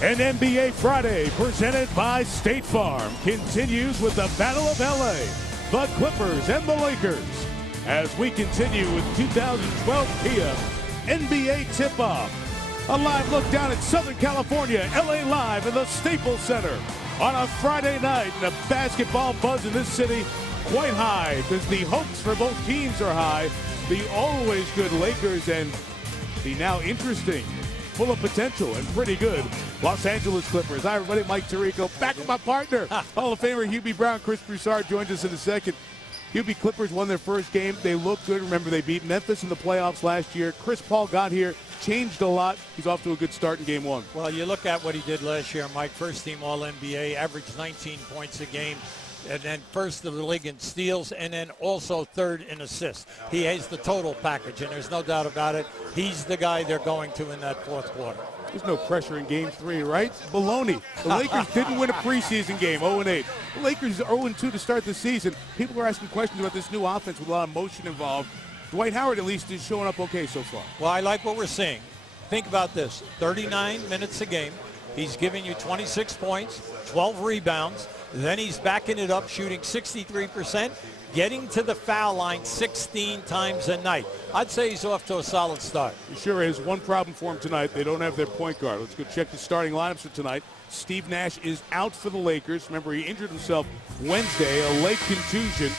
An NBA Friday presented by State Farm continues with the Battle of LA, the Clippers and the Lakers, as we continue with 2012 Kia NBA Tip-Off. A live look down at Southern California, LA Live in the Staples Center on a Friday night, and the basketball buzz in this city quite high because the hopes for both teams are high. The always good Lakers and the now interesting, full of potential and pretty good Los Angeles Clippers. Hi, everybody. Mike Tirico back with my partner, Hall of Famer Hubie Brown. Chris Broussard joins us in a second. Hubie, Clippers won their first game. They look good. Remember, they beat Memphis in the playoffs last year. Chris Paul got here, changed a lot. He's off to a good start in game one. Well, you look at what he did last year, Mike. First team All-NBA, averaged 19 points a game. And then first of the league in steals, and then also third in assists. He has the total package, and there's no doubt about it. He's the guy they're going to in that fourth quarter. There's no pressure in game three, right? Baloney. The Lakers didn't win a preseason game, 0-8. The Lakers are 0-2 to start the season. People are asking questions about this new offense with a lot of motion involved. Dwight Howard, at least, is showing up okay so far. Well, I like what we're seeing. Think about this. 39 minutes a game. He's giving you 26 points, 12 rebounds. Then he's backing it up, shooting 63%, getting to the foul line 16 times a night. I'd say he's off to a solid start. He sure is. One problem for him tonight. They don't have their point guard. Let's go check the starting lineups for tonight. Steve Nash is out for the Lakers. Remember, he injured himself Wednesday, a leg contusion.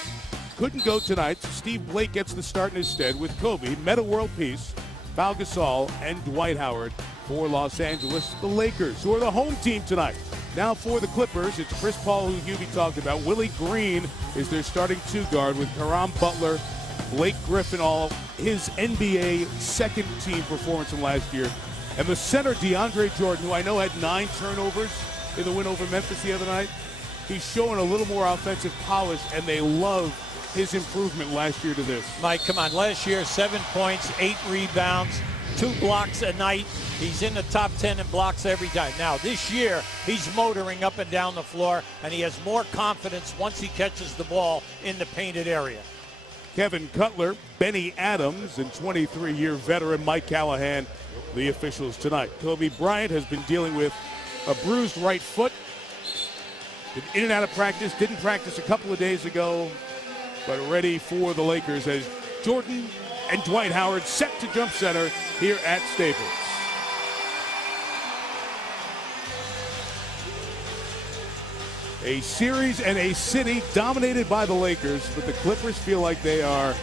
Couldn't go tonight, so Steve Blake gets the start in his stead with Kobe, Metta World Peace, Pau Gasol, and Dwight Howard for Los Angeles, the Lakers, who are the home team tonight. Now for the Clippers, it's Chris Paul, who Hubie talked about. Willie Green is their starting two-guard with Caron Butler, Blake Griffin, all his NBA second-team performance from last year. And the center, DeAndre Jordan, who I know had 9 turnovers in the win over Memphis the other night. He's showing a little more offensive polish, and they love his improvement last year to this. Mike, come on. Last year, 7 points, 8 rebounds, 2 blocks a night. He's in the top 10 in blocks every time. Now, this year, he's motoring up and down the floor, and he has more confidence once he catches the ball in the painted area. Kevin Cutler, Benny Adams, and 23-year veteran Mike Callahan, the officials tonight. Kobe Bryant has been dealing with a bruised right foot. Been in and out of practice. Didn't practice a couple of days ago, but ready for the Lakers as Jordan and Dwight Howard set to jump center here at Staples. A series and a city dominated by the Lakers, but the Clippers feel like they are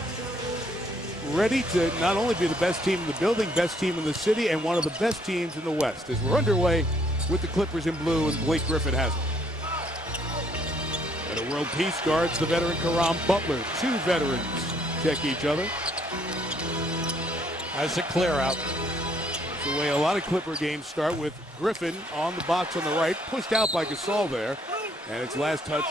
ready to not only be the best team in the building, best team in the city, and one of the best teams in the West. As we're underway with the Clippers in blue, and Blake Griffin has it. And a world peace guards the veteran Caron Butler. 2 veterans check each other. That's a clear out. It's the way a lot of Clipper games start, with Griffin on the box on the right, pushed out by Gasol there. And it's last touch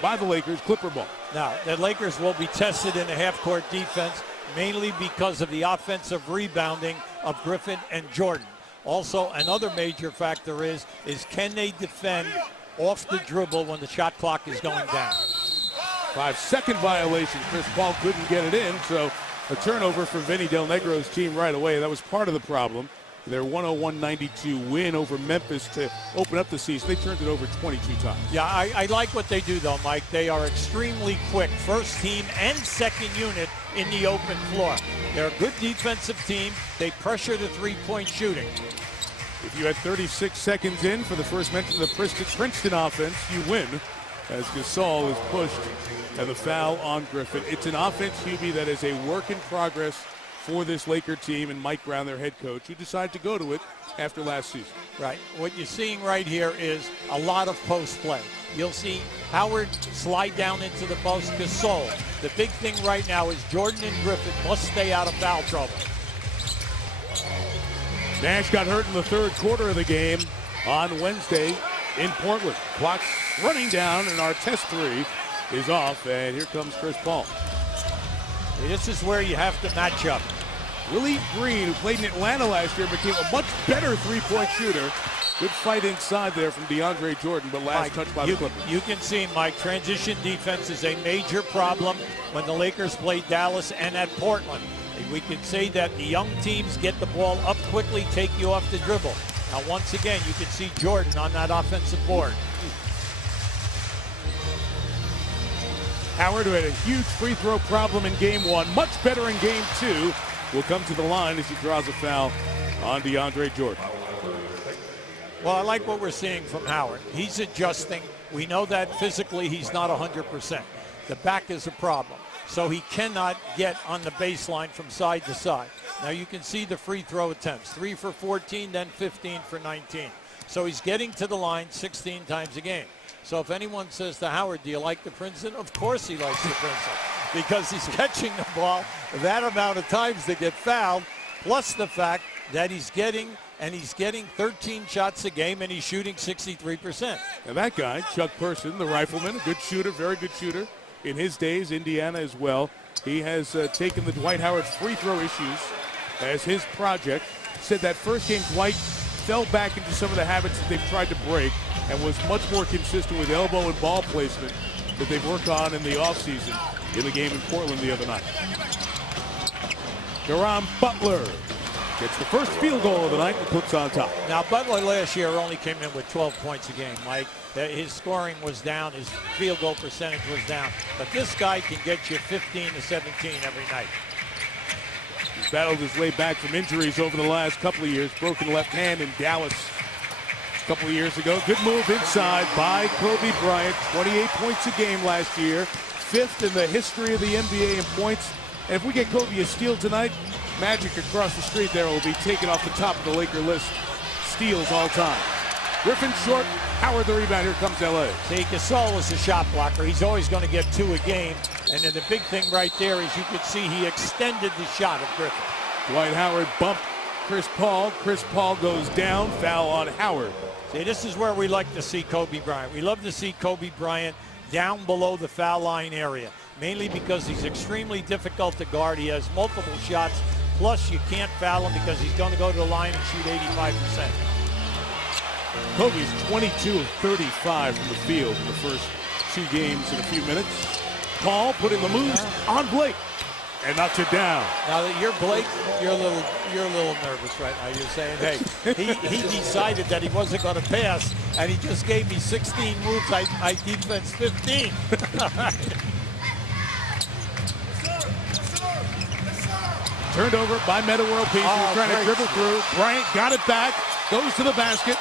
by the Lakers, Clipper ball. Now, the Lakers will be tested in a half-court defense, mainly because of the offensive rebounding of Griffin and Jordan. Also, another major factor is can they defend off the dribble when the shot clock is going down? 5-second violation. Chris Paul couldn't get it in, so a turnover for Vinny Del Negro's team right away. That was part of the problem. Their 101-92 win over Memphis to open up the season. They turned it over 22 times. Yeah, I like what they do, though, Mike. They are extremely quick, first team and second unit in the open floor. They're a good defensive team. They pressure the three-point shooting. If you had 36 seconds in for the first mention of the Princeton offense, you win, as Gasol is pushed and the foul on Griffin. It's an offense, Hubie, that is a work in progress for this Laker team, and Mike Brown, their head coach, who decided to go to it after last season. Right. What you're seeing right here is a lot of post play. You'll see Howard slide down into the post. Gasol. The big thing right now is Jordan and Griffin must stay out of foul trouble. Nash got hurt in the third quarter of the game on Wednesday in Portland. Clock's running down, and our test 3 is off, and here comes Chris Paul. This is where you have to match up. Willie Green, who played in Atlanta last year, became a much better three-point shooter. Good fight inside there from DeAndre Jordan, but last touch by the Clippers. You can see, Mike, transition defense is a major problem when the Lakers play Dallas and at Portland. We can say that the young teams get the ball up quickly, take you off the dribble. Now, once again, you can see Jordan on that offensive board. Howard, who had a huge free throw problem in game one, much better in game two, will come to the line as he draws a foul on DeAndre Jordan. Well, I like what we're seeing from Howard. He's adjusting. We know that physically he's not 100%. The back is a problem, so he cannot get on the baseline from side to side. Now you can see the free throw attempts, 3 for 14, then 15 for 19. So he's getting to the line 16 times a game. So if anyone says to Howard, do you like the Princeton? Of course he likes the Princeton, because he's catching the ball that amount of times to get fouled, plus the fact that he's getting 13 shots a game and he's shooting 63%. And that guy, Chuck Person, the rifleman, a good shooter, very good shooter. In his days, Indiana as well. He has taken the Dwight Howard free throw issues as his project. Said that first game, Dwight fell back into some of the habits that they've tried to break and was much more consistent with elbow and ball placement that they've worked on in the offseason in the game in Portland the other night. Caron Butler gets the first field goal of the night and puts on top. Now, Butler last year only came in with 12 points a game, Mike. His scoring was down, his field goal percentage was down. But this guy can get you 15 to 17 every night. He's battled his way back from injuries over the last couple of years. Broken left hand in Dallas a couple of years ago. Good move inside by Kobe Bryant. 28 points a game last year. 5th in the history of the NBA in points. And if we get Kobe a steal tonight, Magic across the street there will be taken off the top of the Laker list. Steals all time. Griffin short, Howard the rebound. Here comes LA. See, Gasol is a shot blocker. He's always going to get 2 a game. And then the big thing right there is you could see he extended the shot of Griffin. Dwight Howard bumped Chris Paul. Chris Paul goes down. Foul on Howard. See, this is where we like to see Kobe Bryant. We love to see Kobe Bryant down below the foul line area, mainly because he's extremely difficult to guard. He has multiple shots. Plus, you can't foul him because he's going to go to the line and shoot 85%. Kobe's 22 of 35 from the field in the first 2 games in a few minutes. Paul putting the moves on Blake and knocks it down. Now that you're Blake, you're a little nervous right now. You're saying, hey, he decided that he wasn't going to pass, and he just gave me 16 moves. I defense 15. Turned over by Metta World Peace. He was trying to dribble through. Bryant got it back, goes to the basket.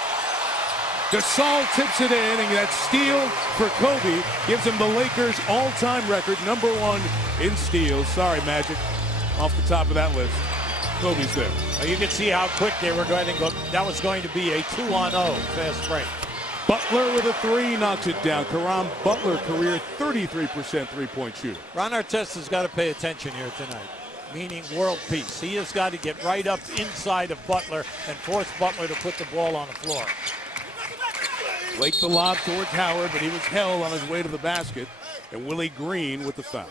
Gasol tips it in, and that steal for Kobe gives him the Lakers' all-time record, #1 in steals. Sorry, Magic, off the top of that list. Kobe's there. Well, you can see how quick they were going to go. That was going to be a 2-on-0 fast break. Butler with a 3 knocks it down. Caron Butler, career 33% three-point shooter. Ron Artest has got to pay attention here tonight, meaning world peace. He has got to get right up inside of Butler and force Butler to put the ball on the floor. Blake the lob towards Howard, but he was held on his way to the basket. And Willie Green with the foul.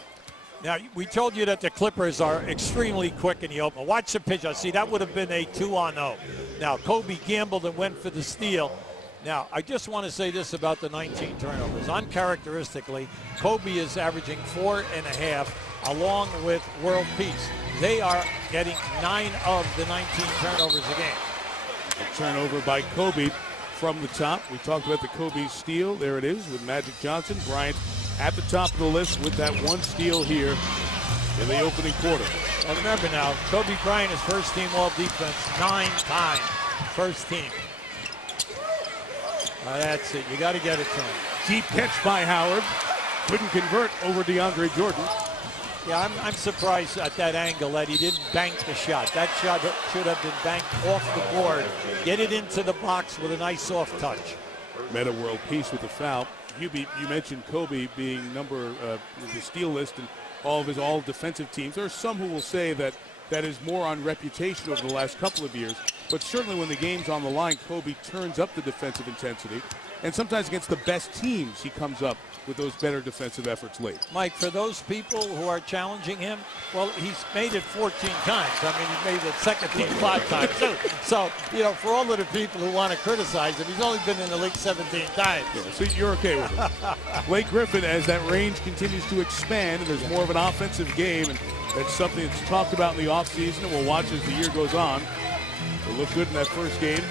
Now, we told you that the Clippers are extremely quick in the open. Watch the pitch. See, that would have been a 2-on-0. Now, Kobe gambled and went for the steal. Now, I just want to say this about the 19 turnovers. Uncharacteristically, Kobe is averaging 4.5 along with world peace. They are getting 9 of the 19 turnovers a game. A turnover by Kobe from the top. We talked about the Kobe steal. There it is with Magic Johnson. Bryant at the top of the list with that 1 steal here in the opening quarter. Well, remember now, Kobe Bryant is first team all defense 9 times. First team. That's it. You got to get it to him. Deep catch by Howard. Couldn't convert over DeAndre Jordan. Yeah, I'm surprised at that angle that he didn't bank the shot. That shot should have been banked off the board. Get it into the box with a nice soft touch. Metta World Peace with the foul. You mentioned Kobe being the steal list and all of his all-defensive teams. There are some who will say that is more on reputation over the last couple of years. But certainly when the game's on the line, Kobe turns up the defensive intensity. And sometimes against the best teams, he comes up with those better defensive efforts late. Mike, for those people who are challenging him, well, he's made it 14 times. I mean, he made it second team 5 times, too. So, for all of the people who want to criticize him, he's only been in the league 17 times. Yeah, so you're okay with it. Blake Griffin, as that range continues to expand, and there's more of an offensive game, and that's something that's talked about in the offseason, and we'll watch as the year goes on. It looked good in that first game.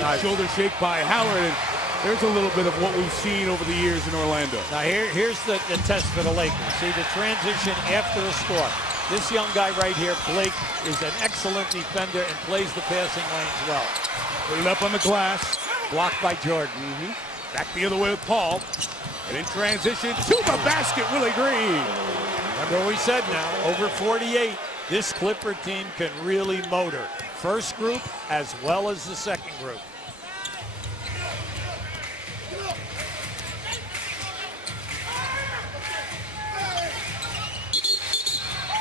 Nice. Shoulder shake by Howard, and there's a little bit of what we've seen over the years in Orlando. Now here's the test for the Lakers. See the transition after a score. This young guy right here, Blake, is an excellent defender and plays the passing lanes well. Put it up on the glass. Blocked by Jordan. Back the other way with Paul. And in transition to the basket, Willie Green. Remember what we said now, over 48. This Clipper team can really motor. First group as well as the second group.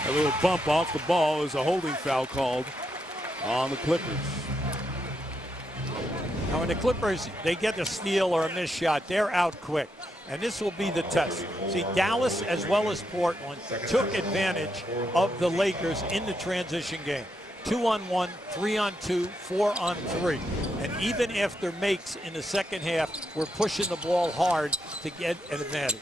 A little bump off the ball is a holding foul called on the Clippers. Now when the Clippers, they get a steal or a missed shot, they're out quick. And this will be the test. See, Dallas as well as Portland took advantage of the Lakers in the transition game. 2-on-1, 3-on-2, 4-on-3. And even after makes in the second half, we're pushing the ball hard to get an advantage.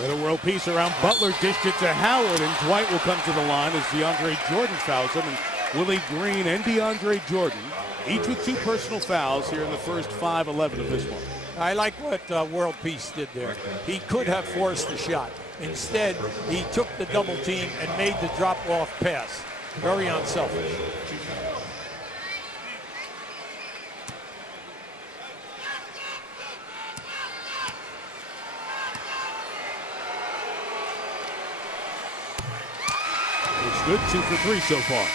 Little world piece around Butler, dished it to Howard, and Dwight will come to the line as DeAndre Jordan fouls him. And Willie Green and DeAndre Jordan, each with 2 personal fouls here in the first 5-11 of this one. I like what World Peace did there. He could have forced the shot. Instead, he took the double team and made the drop-off pass. Very unselfish. It's good, 2 for 3 so far.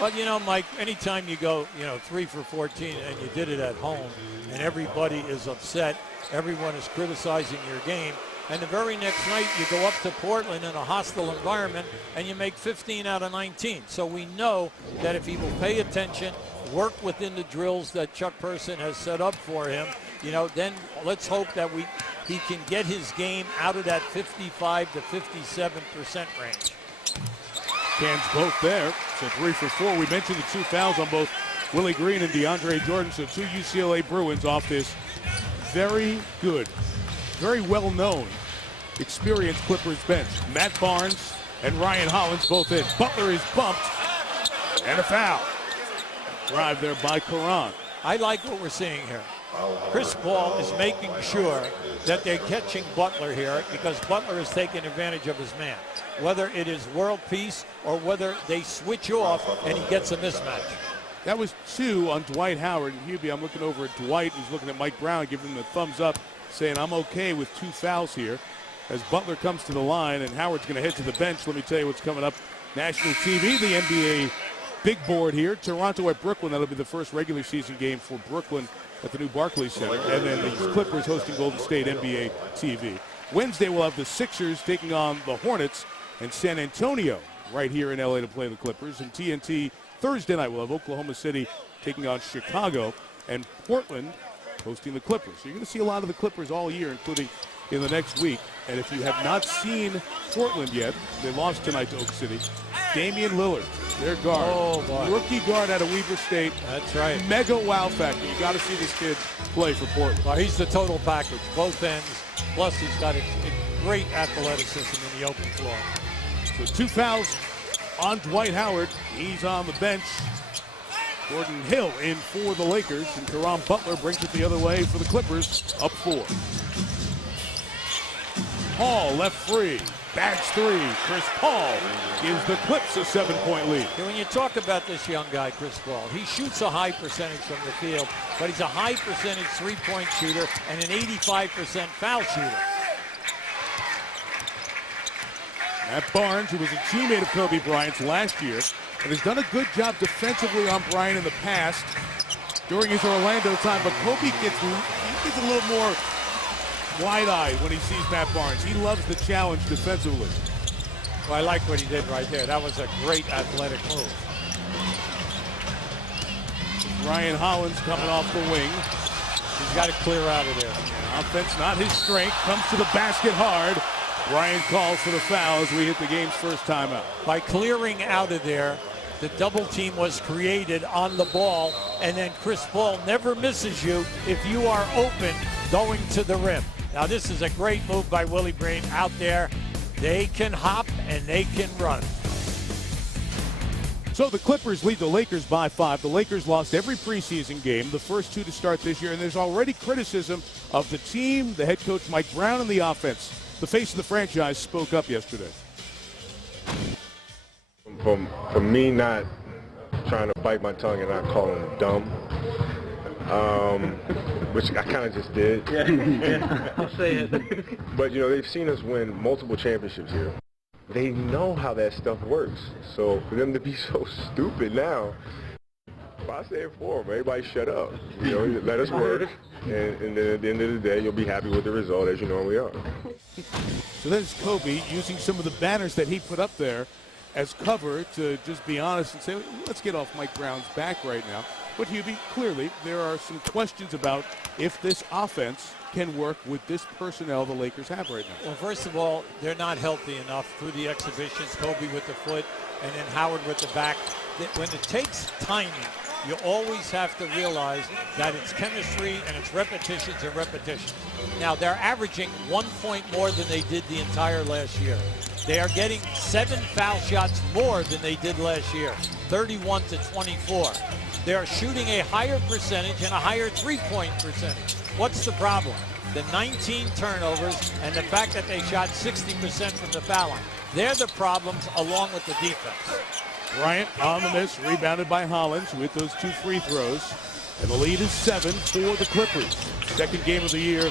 Well, you know, Mike, anytime you go, 3 for 14 and you did it at home and everybody is upset, everyone is criticizing your game, and the very next night you go up to Portland in a hostile environment and you make 15 out of 19. So we know that if he will pay attention, work within the drills that Chuck Person has set up for him, then let's hope that he can get his game out of that 55 to 57% range. Cans both there, so 3 for 4. We mentioned the 2 fouls on both Willie Green and DeAndre Jordan, so 2 UCLA Bruins off this very good, very well-known, experienced Clippers bench. Matt Barnes and Ryan Hollins both in. Butler is bumped, and a foul. Drive there by Karan. I like what we're seeing here. Chris Paul is making sure that they're catching Butler here because Butler is taking advantage of his man, whether it is world peace or whether they switch off and he gets a mismatch. That was 2 on Dwight Howard. And Hubie, I'm looking over at Dwight, who's looking at Mike Brown, giving him the thumbs up, saying I'm okay with 2 fouls here. As Butler comes to the line and Howard's going to head to the bench, let me tell you what's coming up. National TV, the NBA big board here. Toronto at Brooklyn. That'll be the first regular season game for Brooklyn at the new Barclays Center. And then the Clippers hosting Golden State, NBA TV. Wednesday, we'll have the Sixers taking on the Hornets and San Antonio right here in LA to play the Clippers. And TNT Thursday night, we'll have Oklahoma City taking on Chicago and Portland hosting the Clippers. So you're going to see a lot of the Clippers all year, including in the next week. And if you have not seen Portland yet, they lost tonight to Oak City. Damian Lillard, their guard, rookie guard out of Weber State. That's right. Mega wow factor. You got to see this kid play for Portland. Well, he's the total package, both ends. Plus, he's got a great athleticism in the open floor. So 2 fouls on Dwight Howard. He's on the bench. Gordon Hill in for the Lakers, and Caron Butler brings it the other way for the Clippers, up 4. Paul left free, bags 3. Chris Paul gives the Clips a 7-point lead. When you talk about this young guy, Chris Paul, he shoots a high percentage from the field, but he's a high percentage 3-point shooter and an 85% foul shooter. Matt Barnes, who was a teammate of Kobe Bryant's last year, and has done a good job defensively on Bryant in the past during his Orlando time, but Kobe gets a little more wide-eyed when he sees Matt Barnes. He loves the challenge defensively. Well, I like what he did right there. That was a great athletic move. Ryan Hollins coming off the wing. He's got to clear out of there. Offense not his strength. Comes to the basket hard. Ryan calls for the foul as we hit the game's first timeout. By clearing out of there, the double team was created on the ball, and then Chris Paul never misses you if you are open going to the rim. Now, this is a great move by Willie Green out there. They can hop and they can run. So the Clippers lead the Lakers by 5. The Lakers lost every preseason game, the first 2 to start this year, and there's already criticism of the team, the head coach Mike Brown, and the offense. The face of the franchise spoke up yesterday. For me not trying to bite my tongue and not calling them dumb, which I kind of just did. Yeah, I'll say it. But, you know, they've seen us win multiple championships here. They know how that stuff works. So for them to be so stupid now, I say it for them. Everybody shut up. You know, let us work. And then at the end of the day, you'll be happy with the result as you normally are. So there's Kobe using some of the banners that he put up there as cover to just be honest and say, let's get off Mike Brown's back right now. But Hubie, clearly there are some questions about if this offense can work with this personnel the Lakers have right now. Well, first of all, they're not healthy enough through the exhibitions. Kobe with the foot and then Howard with the back. When it takes timing, you always have to realize that it's chemistry and it's repetitions and repetitions. Now, they're averaging 1 point more than they did the entire last year. They are getting 7 foul shots more than they did last year, 31 to 24. They are shooting a higher percentage and a higher three-point percentage. What's the problem? The 19 turnovers and the fact that they shot 60% from the foul line. They're the problems along with the defense. Bryant on the miss, rebounded by Hollins with those 2 free throws. And the lead is 7 for the Clippers. Second game of the year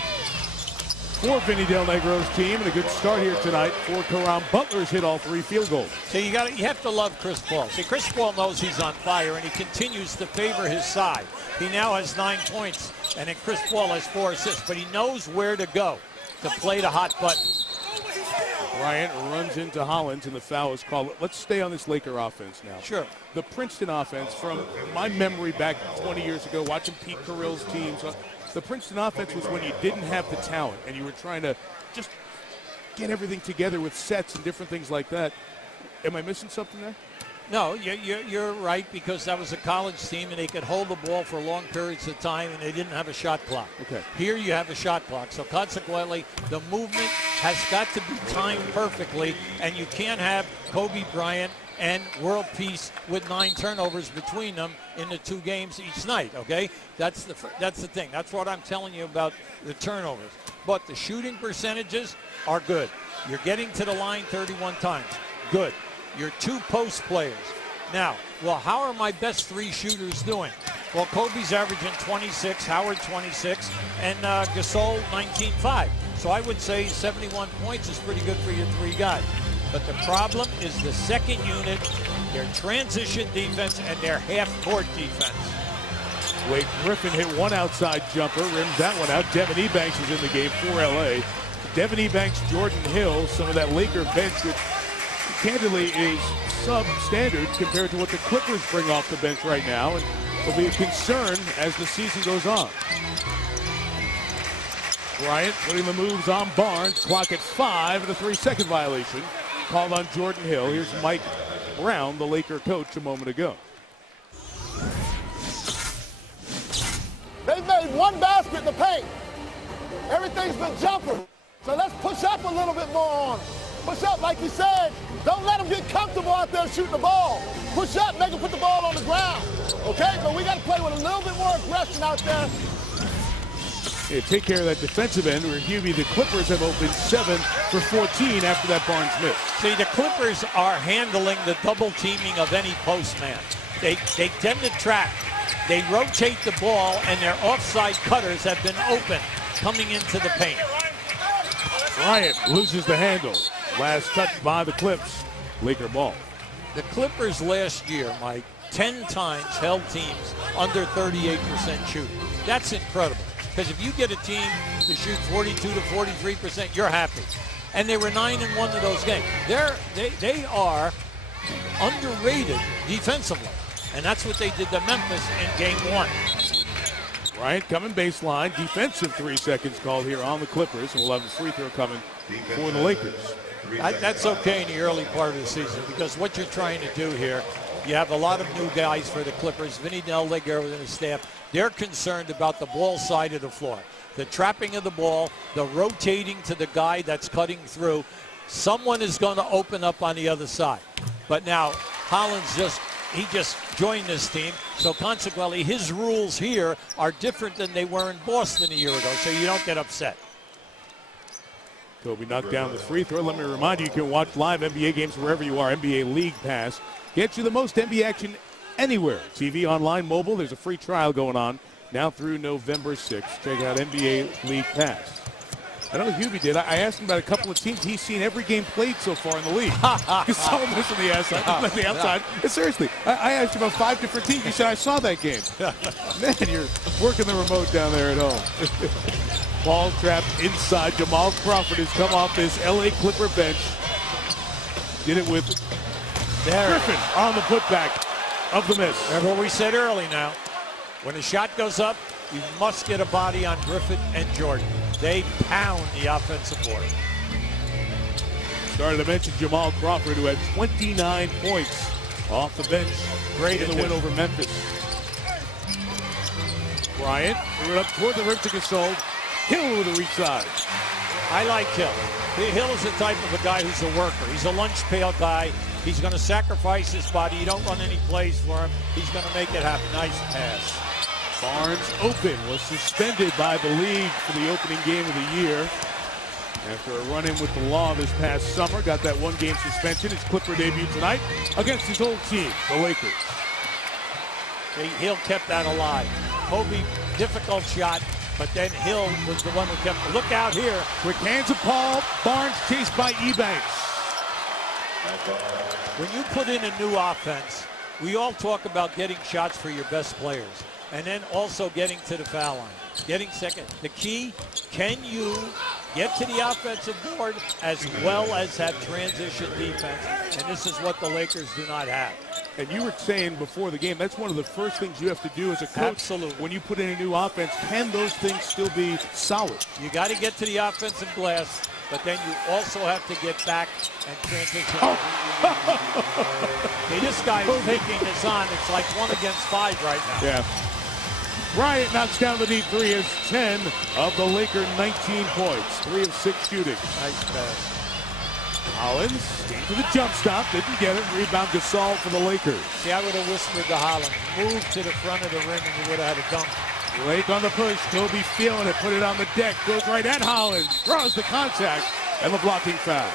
for Vinny Del Negro's team, and a good start here tonight for Caron. Butler's hit all 3 field goals. So you have to love Chris Paul. See, Chris Paul knows he's on fire, and he continues to favor his side. He now has 9 points, and then Chris Paul has 4 assists, but he knows where to go to play the hot button. Bryant runs into Hollins, and the foul is called. Let's stay on this Laker offense now. Sure. The Princeton offense, from my memory back 20 years ago, watching Pete Carrill's teams, the Princeton offense was when you didn't have the talent and you were trying to just get everything together with sets and different things like that. Am I missing something there? No, you're right, because that was a college team and they could hold the ball for long periods of time and they didn't have a shot clock. Okay. Here you have a shot clock, so consequently the movement has got to be timed perfectly, and you can't have Kobe Bryant and world peace with 9 turnovers between them in the 2 games each night, okay? That's the thing. That's what I'm telling you about the turnovers. But the shooting percentages are good. You're getting to the line 31 times. Good. You're 2 post players. Now, well, how are my best 3 shooters doing? Well, Kobe's averaging 26, Howard 26, and Gasol 19.5. So I would say 71 points is pretty good for your 3 guys. But the problem is the second unit, their transition defense, and their half-court defense. Blake Griffin hit 1 outside jumper, rims that one out. Devin Ebanks is in the game for L.A. Devin Ebanks, Jordan Hill, some of that Laker bench, which candidly is substandard compared to what the Clippers bring off the bench right now, and will be a concern as the season goes on. Bryant putting the moves on Barnes. Clock at 5 and a 3-second violation called on Jordan Hill. Here's Mike Brown, the Laker coach, a moment ago. They made 1 basket in the paint. Everything's been jumper. So let's push up a little bit more on them. Push up, like you said. Don't let them get comfortable out there shooting the ball. Push up, make them put the ball on the ground. Okay? But we got to play with a little bit more aggression out there. Yeah, take care of that defensive end where Hubie, the Clippers have opened 7 for 14 after that Barnes miss. See, the Clippers are handling the double teaming of any postman. They tend to trap. They rotate the ball, and their offside cutters have been open coming into the paint. Bryant loses the handle. Last touch by the Clips. Laker ball. The Clippers last year, Mike, 10 times held teams under 38% shooting. That's incredible. Because if you get a team to shoot 42 to 43%, you're happy. And they were 9-1 in those games. They are underrated defensively. And that's what they did to Memphis in game 1. Bryant coming baseline. Defensive 3 seconds called here on the Clippers. And we'll have a free throw coming for the Lakers. That's okay in the early part of the season, because what you're trying to do here, you have a lot of new guys for the Clippers. Vinny Del Negro and his staff, they're concerned about the ball side of the floor. The trapping of the ball, the rotating to the guy that's cutting through. Someone is going to open up on the other side. But now Hollins just he just joined this team. So consequently, his rules here are different than they were in Boston a year ago. So you don't get upset. Kobe knocked down the free throw. Let me remind you, you can watch live NBA games wherever you are. NBA League Pass gets you the most NBA action anywhere. TV, online, mobile. There's a free trial going on now through November 6th. Check out NBA League Pass. I know Hubie did. I asked him about a couple of teams. He's seen every game played so far in the league. Because some of us on the outside, on the outside. And seriously, I asked him about 5 different teams. He said, I saw that game. Man, you're working the remote down there at home. Ball trapped inside. Jamal Crawford has come off this L.A. Clipper bench. Did it with Griffin on the putback of the miss. Remember what we said early now. When a shot goes up, you must get a body on Griffin and Jordan. They pound the offensive board. Started to mention Jamal Crawford, who had 29 points off the bench. Great in the win over Memphis. Bryant threw it up toward the rim to Gasol. Hill with the weak side. I like Hill. Hill is the type of a guy who's a worker. He's a lunch pail guy. He's going to sacrifice his body. You don't run any plays for him. He's going to make it happen. Nice pass. Barnes open was suspended by the league for the opening game of the year. After a run-in with the law this past summer, got that one-game suspension. His Clipper debut tonight against his old team, the Lakers. Hill kept that alive. Kobe, difficult shot, but then Hill was the one who kept it. Look out here. Quick hands of Paul. Barnes chased by Ebanks. When you put in a new offense, we all talk about getting shots for your best players. And then also getting to the foul line, getting second. The key, can you get to the offensive board as well as have transition defense? And this is what the Lakers do not have. And you were saying before the game, that's one of the first things you have to do as a coach. Absolutely. When you put in a new offense, can those things still be solid? You got to get to the offensive glass, but then you also have to get back and transition. Hey, this guy is taking this on. It's like 1 against 5 right now. Yeah. Bryant knocks down the deep three. Is 10 of the Laker 19 points. 3 of 6 shooting. Nice pass. Hollins came to the jump stop. Didn't get it. Rebound Gasol for the Lakers. See, I would have whispered to Hollins, move to the front of the rim and you would have had a dunk. Lake on the push. Kobe feeling it. Put it on the deck. Goes right at Hollins. Draws the contact and the blocking foul.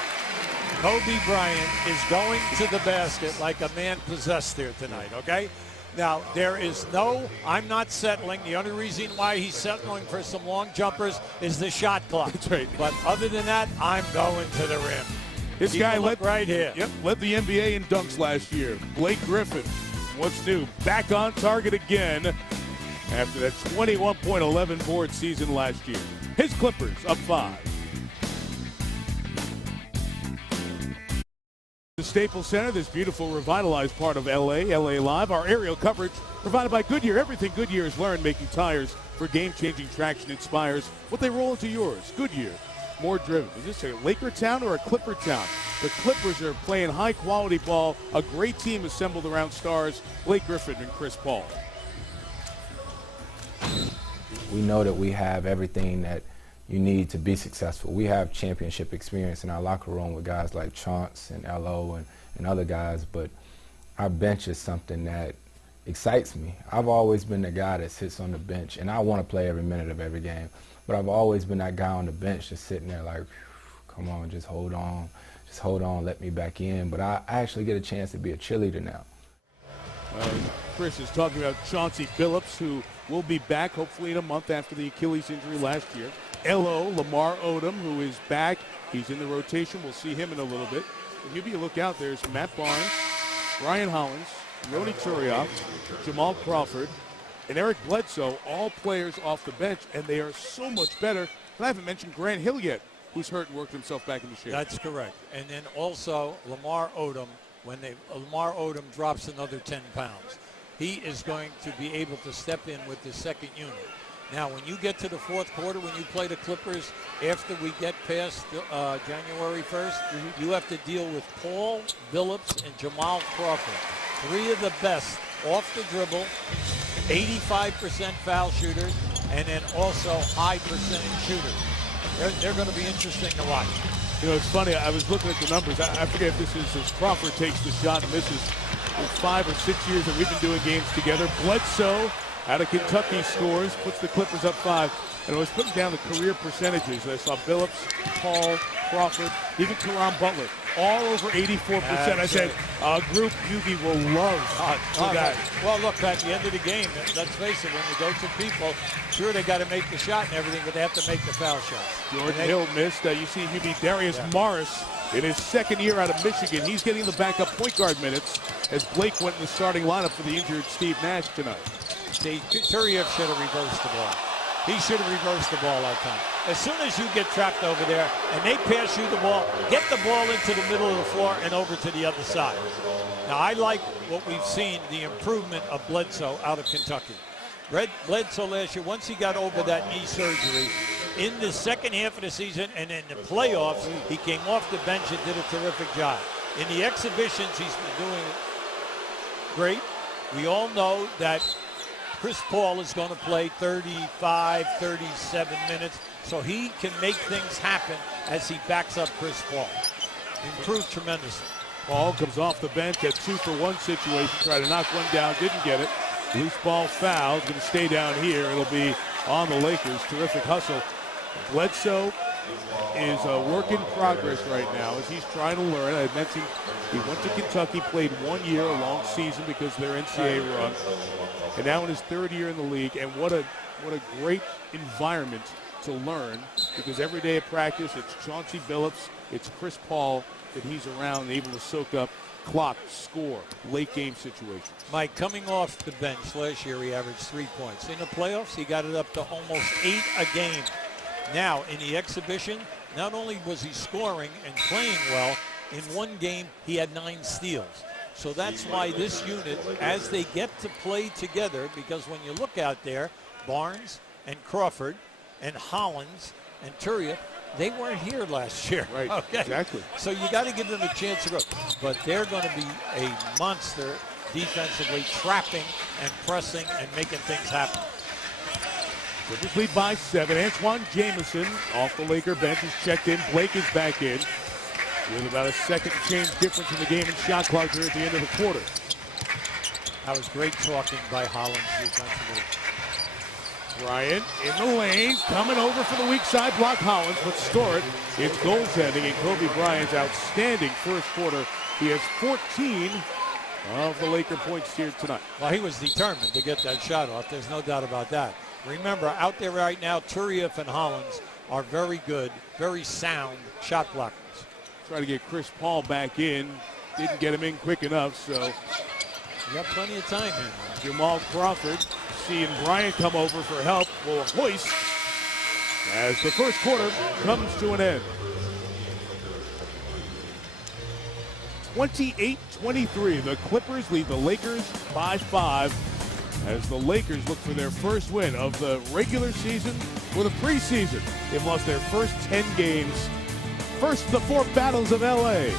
Kobe Bryant is going to the basket like a man possessed there tonight, okay? Now, there is no, I'm not settling. The only reason why he's settling for some long jumpers is the shot clock. That's right. But other than that, I'm going to the rim. This guy led right here. Yep, led the NBA in dunks last year. Blake Griffin, what's new? Back on target again after that 21.11 board season last year. His Clippers up 5. The Staples Center, this beautiful revitalized part of LA Live. Our aerial coverage provided by Goodyear. Everything Goodyear has learned making tires for game-changing traction inspires what they roll into yours. Goodyear, more driven. Is this a Laker town or a Clipper town? The Clippers are playing high-quality ball. A great team assembled around stars Blake Griffin and Chris Paul. We know that we have everything that you need to be successful. We have championship experience in our locker room with guys like Chauncey and L.O. and other guys, but our bench is something that excites me. I've always been the guy that sits on the bench, and I want to play every minute of every game, but I've always been that guy on the bench just sitting there like, come on, just hold on, let me back in. But I actually get a chance to be a cheerleader now. Chris is talking about Chauncey Billups, who will be back hopefully in a month after the Achilles injury last year. L.O. Lamar Odom, who is back. He's in the rotation. We'll see him in a little bit. If you look out, there's Matt Barnes, Brian Hollins, Rony Turioff, Jamal Crawford, and Eric Bledsoe, all players off the bench, and they are so much better. And I haven't mentioned Grant Hill yet, who's hurt and worked himself back into shape. That's correct. And then also Lamar Odom, when Lamar Odom drops another 10 pounds, he is going to be able to step in with the second unit. Now, when you get to the fourth quarter, when you play the Clippers, after we get past January 1st, you have to deal with Paul, Billups, and Jamal Crawford. 3 of the best off the dribble, 85% foul shooters, and then also high percentage shooters. They're going to be interesting to watch. You know, it's funny. I was looking at the numbers. I forget if this is as Crawford takes the shot and misses. the 5 or 6 years that we've been doing games together. Bledsoe out of Kentucky scores, puts the Clippers up 5. And I was putting down the career percentages. I saw Billups, Paul, Crawford, even Caron Butler, all over 84%. I said, a group Yugi will love that. Well, look, at the end of the game, let's face it, when you go to people, sure, they got to make the shot and everything, but they have to make the foul shot. Jordan Hill missed. You see Yugi Darius Morris in his second year out of Michigan. He's getting the backup point guard minutes as Blake went in the starting lineup for the injured Steve Nash tonight. See, Turiev should have reversed the ball. He should have reversed the ball that time. As soon as you get trapped over there and they pass you the ball, get the ball into the middle of the floor and over to the other side. Now, I like what we've seen, the improvement of Bledsoe out of Kentucky. Bledsoe last year, once he got over that knee surgery, in the second half of the season and in the playoffs, he came off the bench and did a terrific job. In the exhibitions, he's been doing great. We all know that Chris Paul is going to play 35, 37 minutes, so he can make things happen as he backs up Chris Paul. Improved tremendously. Paul comes off the bench at 2-for-1 situation, tried to knock one down, didn't get it. Loose ball foul, going to stay down here. It'll be on the Lakers. Terrific hustle. Bledsoe is a work in progress right now as he's trying to learn. I mentioned he went to Kentucky, played 1 year, a long season because of their NCAA run. And now in his third year in the league, and what a great environment to learn, because every day at practice it's Chauncey Billups, it's Chris Paul that he's around and able to soak up clock, score, late game situations. Mike, coming off the bench last year, he averaged 3 points. In the playoffs, he got it up to almost 8 a game. Now, in the exhibition, not only was he scoring and playing well, in one game he had 9 steals. So that's why this unit, as they get to play together, because when you look out there, Barnes and Crawford and Hollins and Turiev, they weren't here last year. Right, okay? Exactly. So you got to give them a chance to grow. But they're going to be a monster defensively, trapping and pressing and making things happen. Clippers lead by 7. Antoine Jamison off the Laker bench is checked in. Blake is back in with about a second change difference in the game and shot clock here at the end of the quarter. That was great talking by Hollins defensively. Bryant in the lane, coming over for the weak side block. Hollins would store it. It's goaltending and Kobe Bryant's outstanding first quarter. He has 14 of the Laker points here tonight. Well, he was determined to get that shot off. There's no doubt about that. Remember, out there right now, Turiev and Hollins are very good, very sound shot blockers. Try to get Chris Paul back in. Didn't get him in quick enough, so. You got plenty of time in. Jamal Crawford seeing Bryant come over for help will hoist as the first quarter comes to an end. 28-23, the Clippers lead the Lakers by 5 as the Lakers look for their first win of the regular season or the preseason. They've lost their first 10 games. First, the 4 battles of LA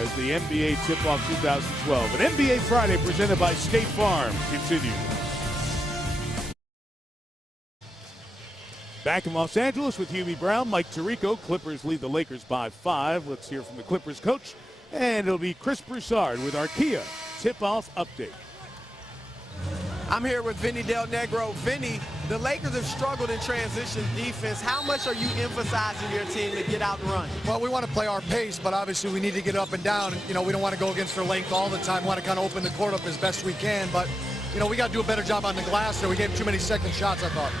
as the NBA tip-off 2012. An NBA Friday presented by State Farm continues. Back in Los Angeles with Hubie Brown, Mike Tirico. Clippers lead the Lakers by 5. Let's hear from the Clippers coach. And it'll be Chris Broussard with our Kia tip-off update. I'm here with Vinny Del Negro. Vinny, the Lakers have struggled in transition defense. How much are you emphasizing your team to get out and run? Well, we want to play our pace, but obviously we need to get up and down. You know, we don't want to go against their length all the time. We want to kind of open the court up as best we can, but, you know, we got to do a better job on the glass there. We gave too many second shots, I thought.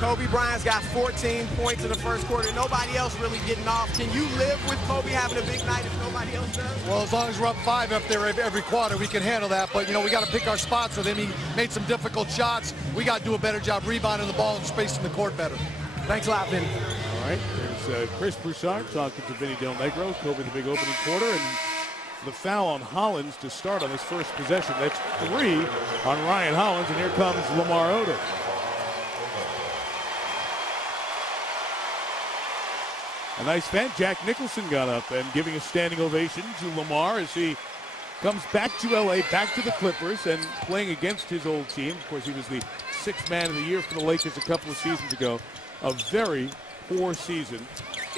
Kobe Bryant's got 14 points in the first quarter. Nobody else really getting off. Can you live with Kobe having a big night if nobody else does? Well, as long as we're up 5 up there every quarter, we can handle that. But, you know, we got to pick our spots with him. He made some difficult shots. We got to do a better job rebounding the ball and spacing the court better. Thanks a lot, Vinny. All right, there's Chris Broussard talking to Vinny Del Negro. Kobe the big opening quarter, and the foul on Hollins to start on his first possession. That's 3 on Ryan Hollins, and here comes Lamar Odom. A nice fan. Jack Nicholson got up and giving a standing ovation to Lamar as he comes back to L.A., back to the Clippers, and playing against his old team. Of course, he was the 6th man of the year for the Lakers a couple of seasons ago. A very poor season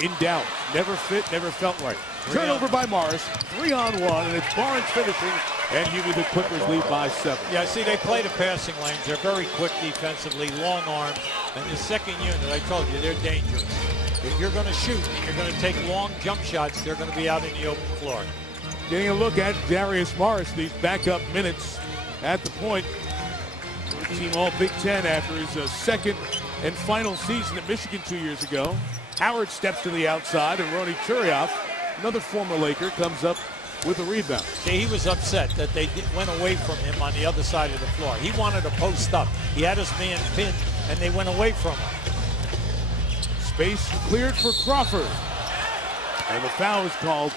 in Dallas. Never fit, never felt right. Turnover by Morris, 3-on-1, and it's Barnes finishing, and the Clippers lead by 7. Yeah, see, they play the passing lanes. They're very quick defensively, long arms, and the second unit, I told you, they're dangerous. If you're going to shoot and you're going to take long jump shots, they're going to be out in the open floor. Getting a look at Darius Morris, these backup minutes at the point. Team All Big Ten after his second and final season at Michigan 2 years ago. Howard steps to the outside, and Ronny Turiaf, another former Laker, comes up with a rebound. See, he was upset that they went away from him on the other side of the floor. He wanted to post up. He had his man pinned, and they went away from him. Space cleared for Crawford. And the foul is called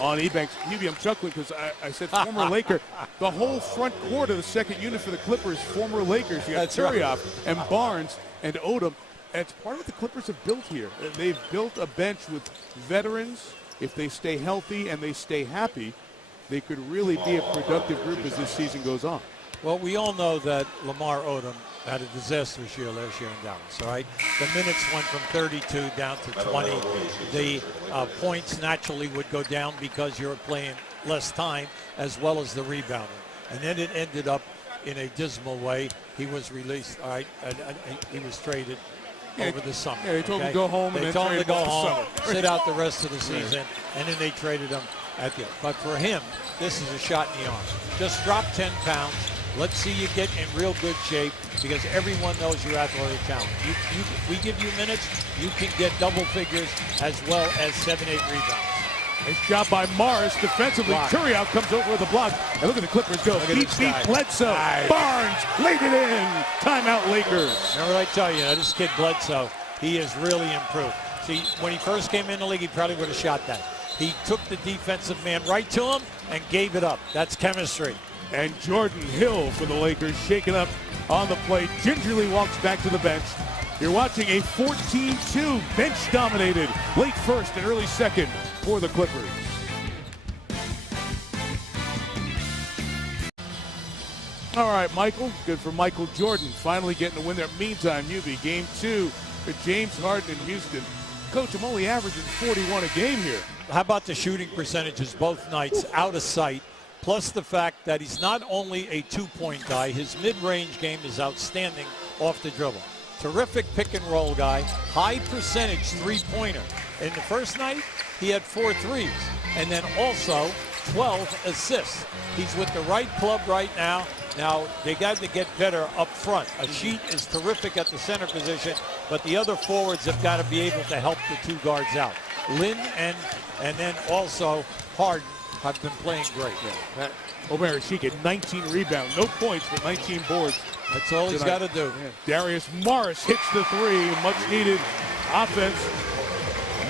on Ebanks. Hubie, I'm chuckling because I said former Laker. The whole front court of the second unit for the Clippers, former Lakers. You got Turiaf and Barnes and Odom. And it's part of what the Clippers have built here. They've built a bench with veterans. If they stay healthy and they stay happy, they could really be a productive group as this season goes on. Well, we all know that Lamar Odom had a disastrous year last year in Dallas, all right? The minutes went from 32 down to 20. The points naturally would go down because you're playing less time, as well as the rebounding. And then it ended up in a dismal way. He was released, all right? He was traded over the summer. Yeah, they told him to go home. They and told him to go trade home, the sit out the rest of the season, and then they traded him at the end. But for him, this is a shot in the arm. Just drop 10 pounds. Let's see you get in real good shape, because everyone knows your athletic talent. We give you minutes, you can get double figures as well as 7-8 rebounds. Nice job by Morris defensively. Turiaf comes over with a block. And look at the Clippers go. Beat Bledsoe. Nice. Barnes laid it in. Timeout Lakers. Remember I tell you, this kid Bledsoe, he has really improved. See, when he first came in the league, he probably would have shot that. He took the defensive man right to him and gave it up. That's chemistry. And Jordan Hill for the Lakers shaken up on the plate. Gingerly walks back to the bench. You're watching a 14-2 bench-dominated late first and early second for the Clippers. All right, Michael. Good for Michael Jordan. Finally getting a win there. Meantime, Hubie, game 2 for James Harden in Houston. Coach, I'm only averaging 41 a game here. How about the shooting percentages both nights, out of sight, plus the fact that he's not only a two-point guy, his mid-range game is outstanding off the dribble. Terrific pick-and-roll guy, high percentage three-pointer. In the first night, he had 4 threes, and then also 12 assists. He's with the right club right now. Now, they got to get better up front. A Sheet is terrific at the center position, but the other forwards have got to be able to help the two guards out. Lynn and then also Harden have been playing great. Yeah. Omer Sheik at 19 rebounds, no points, but 19 boards. That's all he's got to do. Yeah. Darius Morris hits the three, much needed offense.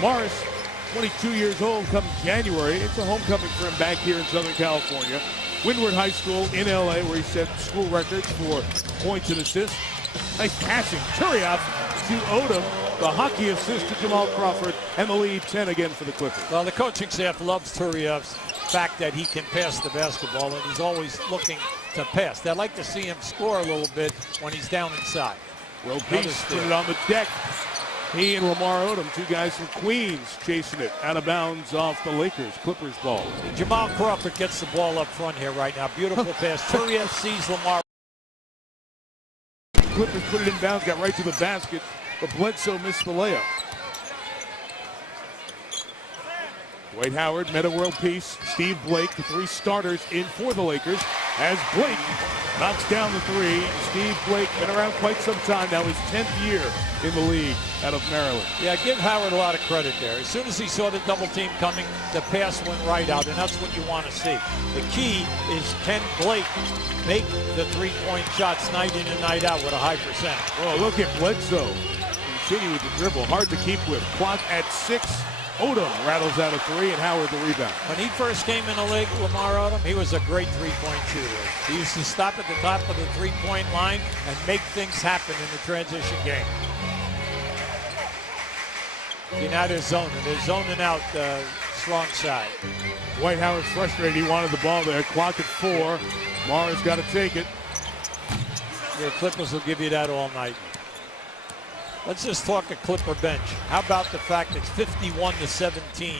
Morris, 22 years old, come January. It's a homecoming for him back here in Southern California. Windward High School in LA, where he set school records for points and assists. Nice passing. Turiaf to Odom, the hockey assist to Jamal Crawford, and the lead 10 again for the Clippers. Well, the coaching staff loves Turiaf's fact that he can pass the basketball, and he's always looking to pass. They'd like to see him score a little bit when he's down inside. Well, Beast put it on the deck. He and Lamar Odom, two guys from Queens, chasing it out of bounds off the Lakers. Clippers ball. Jamal Crawford gets the ball up front here right now. Beautiful pass. Turiaf sees Lamar. Clippers put it in bounds, got right to the basket, but Bledsoe missed the layup. Dwight Howard, Meta World Peace, Steve Blake, the three starters in for the Lakers. As Blake knocks down the three. Steve Blake been around quite some time now, his 10th year in the league out of Maryland. Yeah, give Howard a lot of credit there. As soon as he saw the double team coming, the pass went right out, and that's what you want to see. The key is, can Blake make the three-point shots night in and night out with a high percentage? Well, look at Bledsoe. Continue with the dribble. Hard to keep with. Clock at 6. Odom rattles out a three, and Howard the rebound. When he first came in the league, Lamar Odom, he was a great three-point shooter. He used to stop at the top of the three-point line and make things happen in the transition game. See, now they're zoning. They're zoning out the strong side. Dwight Howard's frustrated. He wanted the ball there. Clock at 4. Mara's got to take it. The Clippers will give you that all night. Let's just talk a Clipper bench. How about the fact it's 51-17?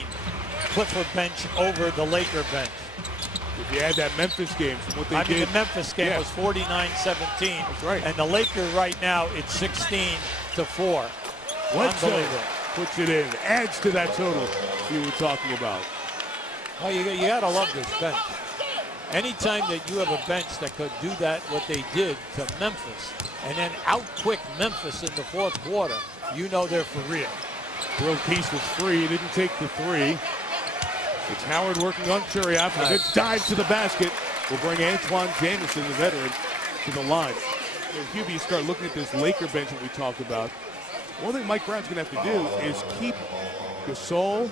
Clipper bench over the Laker bench. If you add that Memphis game from what they did. The Memphis game was 49-17. That's right. And the Lakers right now, it's 16-4. Unbelievable. Puts it in, adds to that total you were talking about. Well, you got to love this bench. Anytime that you have a bench that could do that, what they did to Memphis, and then out-quick Memphis in the fourth quarter, you know they're for real. World Peace was free, he didn't take the three. It's Howard working on Turiaf. A good dive to the basket will bring Antoine Jamison, the veteran, to the line. So, Hubie, you start looking at this Laker bench that we talked about. One thing Mike Brown's going to have to do is keep Gasol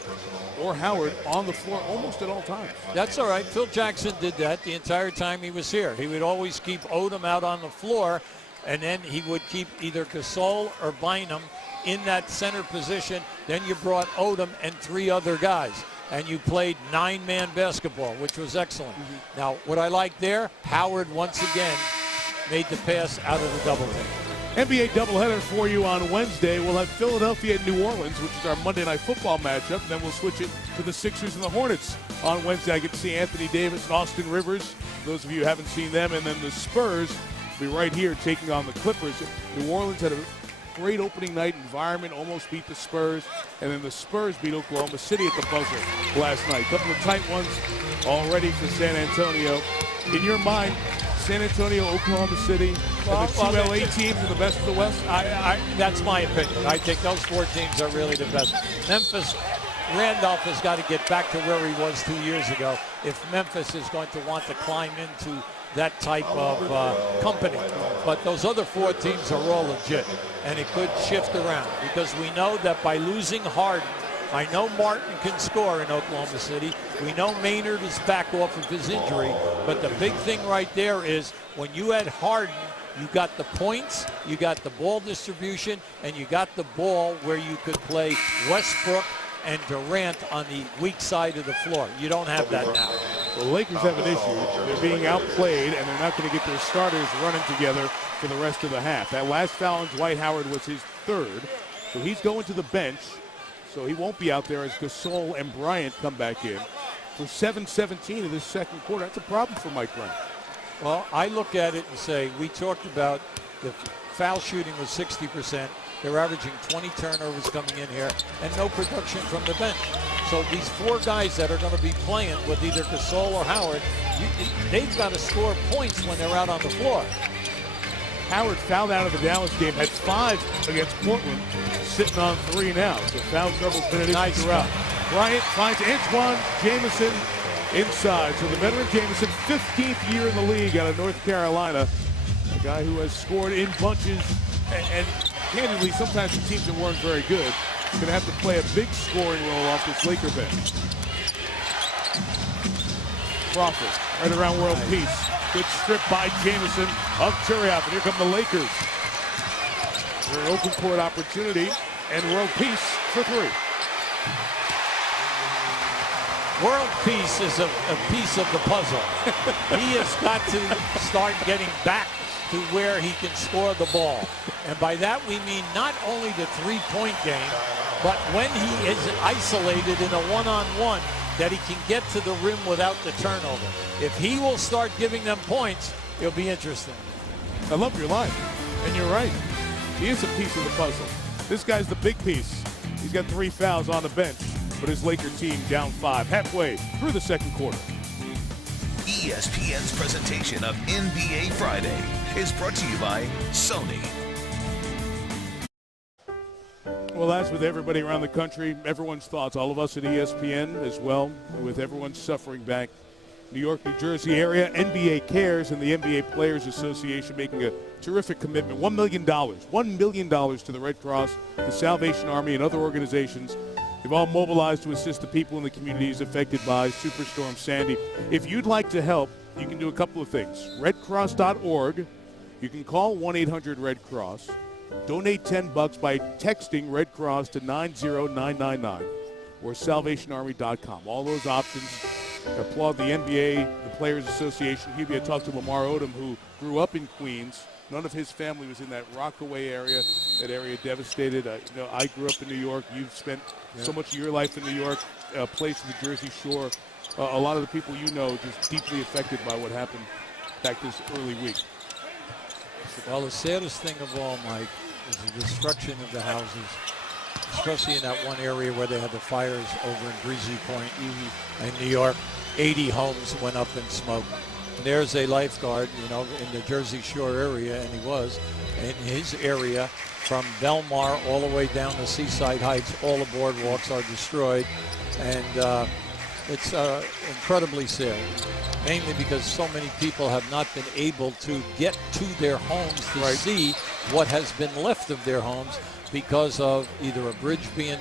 or Howard on the floor almost at all times. That's all right. Phil Jackson did that the entire time he was here. He would always keep Odom out on the floor, and then he would keep either Gasol or Bynum in that center position. Then you brought Odom and three other guys, and you played 9-man basketball, which was excellent. Now, what I like there, Howard once again made the pass out of the double team. NBA doubleheader for you on Wednesday. We'll have Philadelphia and New Orleans, which is our Monday Night Football matchup. Then we'll switch it to the Sixers and the Hornets. On Wednesday, I get to see Anthony Davis and Austin Rivers. For those of you who haven't seen them. And then the Spurs will be right here taking on the Clippers. New Orleans had a great opening night environment, almost beat the Spurs. And then the Spurs beat Oklahoma City at the buzzer last night. A couple of tight ones already for San Antonio. In your mind, San Antonio, Oklahoma City, and the two LA teams are the best of the West? That's my opinion. I think those four teams are really the best. Memphis, Randolph has got to get back to where he was 2 years ago if Memphis is going to want to climb into that type of company. But those other four teams are all legit, and it could shift around because we know that by losing Harden, I know Martin can score in Oklahoma City. We know Maynard is back off of his injury. But the big thing right there is when you had Harden, you got the points, you got the ball distribution, and you got the ball where you could play Westbrook and Durant on the weak side of the floor. You don't have that now. The Lakers have an issue. They're being outplayed, and they're not going to get their starters running together for the rest of the half. That last foul on Dwight Howard was his third, so he's going to the bench. So he won't be out there as Gasol and Bryant come back in for 7:17 in this second quarter. That's a problem for Mike Brown. Well, I look at it and say, we talked about the foul shooting was 60%. They're averaging 20 turnovers coming in here and no production from the bench. So these four guys that are going to be playing with either Gasol or Howard, they've got to score points when they're out on the floor. Howard fouled out of the Dallas game, had 5 against Portland, sitting on 3 now. So foul trouble's been an issue throughout. Bryant finds Antoine Jamison inside. So the veteran Jamison, 15th year in the league out of North Carolina. A guy who has scored in bunches and candidly, sometimes the teams that weren't very good are going to have to play a big scoring role off this Laker bench. Crawford, right around world peace. Good strip by Jamison of Turiaf, and here come the Lakers. They're an open court opportunity, and world peace for 3. World peace is a piece of the puzzle. He has got to start getting back to where he can score the ball. And by that we mean not only the three-point game, but when he is isolated in a one-on-one, that he can get to the rim without the turnover. If he will start giving them points, it'll be interesting. I love your line, and you're right. He is a piece of the puzzle. This guy's the big piece. He's got 3 fouls on the bench, but his Laker team down 5, halfway through the second quarter. ESPN's presentation of NBA Friday is brought to you by Sony. Well, as with everybody around the country, everyone's thoughts, all of us at ESPN as well, with everyone suffering back. New York, New Jersey area, NBA Cares and the NBA Players Association making a terrific commitment, $1 million to the Red Cross, the Salvation Army, and other organizations. They've all mobilized to assist the people in the communities affected by Superstorm Sandy. If you'd like to help, you can do a couple of things. Redcross.org. You can call 1-800-RED-CROSS. Donate $10 by texting Red Cross to 90999 or SalvationArmy.com. All those options. Applaud the NBA, the Players Association. Hubie, I talked to Lamar Odom, who grew up in Queens, None of his family was in that Rockaway area, that area devastated. I grew up in New York. You've spent so much of your life in New York, a place in the Jersey Shore. A lot of the people you know just deeply affected by what happened back this early week. Well, the saddest thing of all, Mike, is the destruction of the houses, especially in that one area where they had the fires over in Breezy Point in New York. 80 homes went up in smoke. And there's a lifeguard, in the Jersey Shore area, and he was in his area from Belmar all the way down to Seaside Heights. All the boardwalks are destroyed, and it's incredibly sad, mainly because so many people have not been able to get to their homes to see what has been left of their homes because of either a bridge being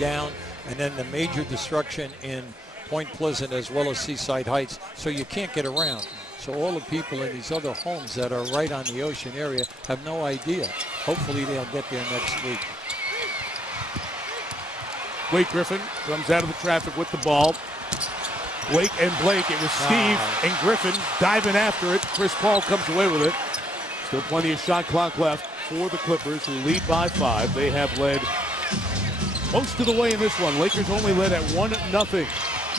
down and then the major destruction in Point Pleasant as well as Seaside Heights, so you can't get around. So all the people in these other homes that are right on the ocean area have no idea. Hopefully they'll get there next week. Blake Griffin comes out of the traffic with the ball. Blake and Blake, it was Steve and Griffin diving after it. Chris Paul comes away with it. Still plenty of shot clock left for the Clippers, who lead by 5. They have led most of the way in this one. Lakers only led at 1-0.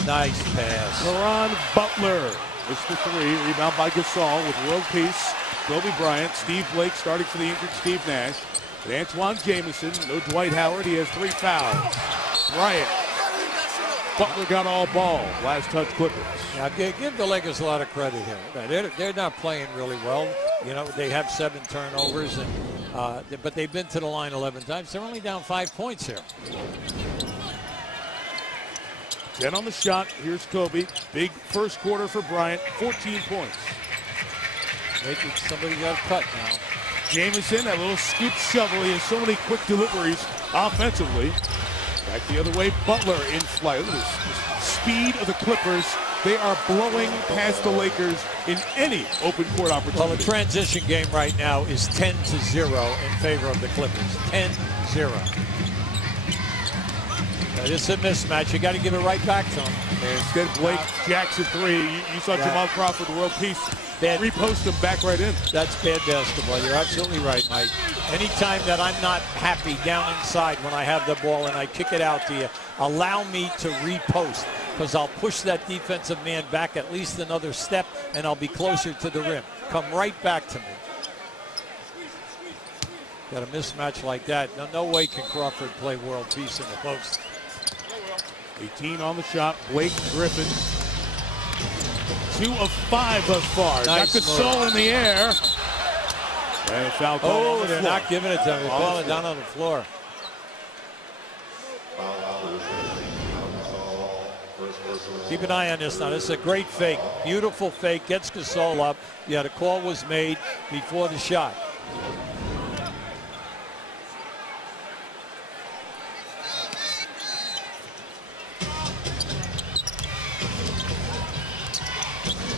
Nice pass. Caron Butler missed the 3. Rebound by Gasol with world peace. Kobe Bryant, Steve Blake starting for the injured Steve Nash. And Antoine Jamison, no Dwight Howard. He has 3 fouls. Bryant. Butler got all ball. Last touch Clippers. Now, give the Lakers a lot of credit here. They're not playing really well. They have 7 turnovers, but they've been to the line 11 times. They're only down 5 points here. 10 on the shot. Here's Kobe. Big first quarter for Bryant. 14 points. Somebody got cut now. Jamison, that little scoop shovel. He has so many quick deliveries offensively. Back the other way, Butler in flight. Look at this speed of the Clippers. They are blowing past the Lakers in any open court opportunity. Well, the transition game right now is 10-0 in favor of the Clippers. 10-0. It's a mismatch. You got to give it right back to him. Instead, Blake Jackson 3. You saw Jamal Crawford, world peace. Repost him back right in. That's bad basketball. You're absolutely right, Mike. Anytime that I'm not happy down inside when I have the ball and I kick it out to you, allow me to repost, because I'll push that defensive man back at least another step and I'll be closer to the rim. Come right back to me. Got a mismatch like that. No way can Crawford play world peace in the post. 18 on the shot. Blake Griffin. 2 of 5 thus far. Nice Got Gasol in the air. And a foul call on the they're floor. not giving it to him. They're calling it down on the floor. Keep an eye on this now. This is a great fake. Beautiful fake. Gets Gasol up. Yeah, the call was made before the shot.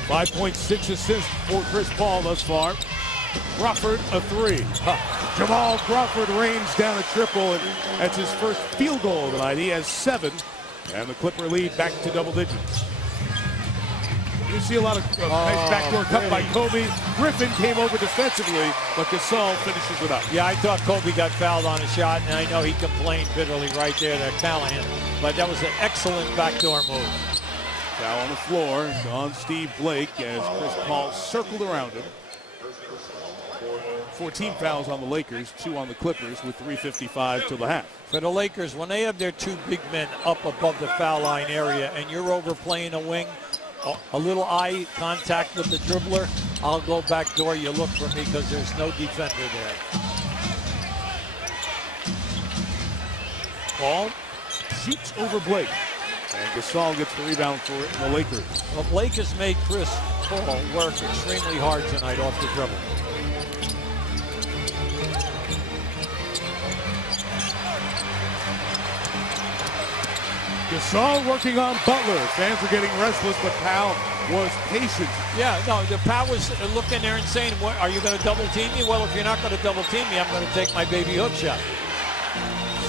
.6 assists for Chris Paul thus far. Crawford a 3. Jamal Crawford rains down a triple, and that's his first field goal of the night. He has 7, and the Clipper lead back to double digits. You see a lot of nice backdoor cut by Kobe. Griffin came over defensively, but Gasol finishes it up. Yeah, I thought Kobe got fouled on a shot, and I know he complained bitterly right there to Callahan, but that was an excellent backdoor move. Foul on the floor on Steve Blake as Chris Paul circled around him. 14 fouls on the Lakers, 2 on the Clippers with 3:55 till the half. For the Lakers, when they have their 2 big men up above the foul line area and you're overplaying a wing, a little eye contact with the dribbler, I'll go back door. You look for me because there's no defender there. Paul shoots over Blake. And Gasol gets the rebound for the Lakers. Well, Blake has made Chris Paul work extremely hard tonight off the dribble. Gasol working on Butler. Fans are getting restless, but Powell was patient. Yeah, no, the Powell was looking there and saying, "What, are you going to double team me?" Well, if you're not going to double team me, I'm going to take my baby hook shot.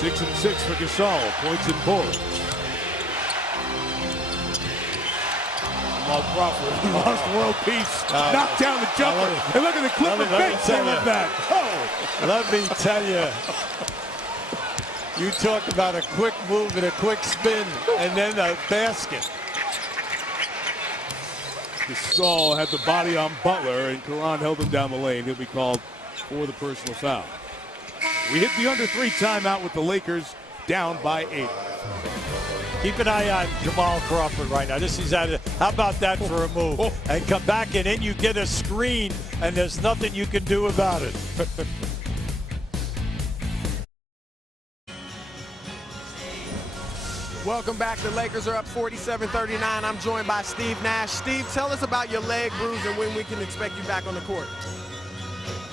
6 and 6 for Gasol. Points and boards. Jamal Crawford lost world peace, knocked down the jumper, and look at the Clipper bench. They love that. Oh, let me tell you. You talk about a quick move and a quick spin, and then a basket. Gasol had the body on Butler, and Caron held him down the lane. He'll be called for the personal foul. We hit the under 3 timeout with the Lakers down by 8. Keep an eye on Jamal Crawford right now. This is out of, how about that for a move? And come back, and then you get a screen, and there's nothing you can do about it. Welcome back. The Lakers are up 47-39. I'm joined by Steve Nash. Steve, tell us about your leg bruise and when we can expect you back on the court.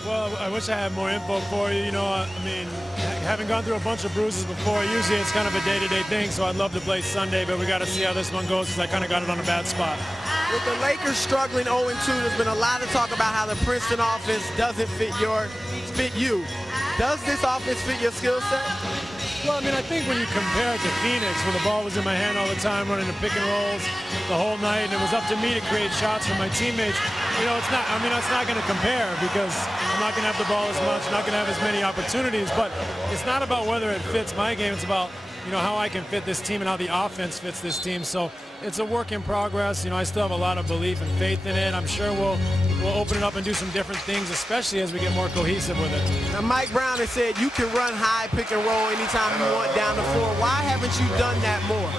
Well, I wish I had more info for you. You know, I mean, having gone through a bunch of bruises before, usually it's kind of a day-to-day thing, so I'd love to play Sunday, but we got to see how this one goes because I kind of got it on a bad spot. With the Lakers struggling 0-2, there's been a lot of talk about how the Princeton offense doesn't fit you. Does this offense fit your skill set? Well, I mean, I think when you compare it to Phoenix, where the ball was in my hand all the time, running the pick and rolls the whole night, and it was up to me to create shots for my teammates, you know, it's not going to compare because I'm not going to have the ball as much, not going to have as many opportunities, but it's not about whether it fits my game, it's about, you know, how I can fit this team and how the offense fits this team. So it's a work in progress. You know, I still have a lot of belief and faith in it. I'm sure we'll open it up and do some different things, especially as we get more cohesive with it. Now, Mike Brown has said you can run high pick and roll anytime you want down the floor. Why haven't you done that more?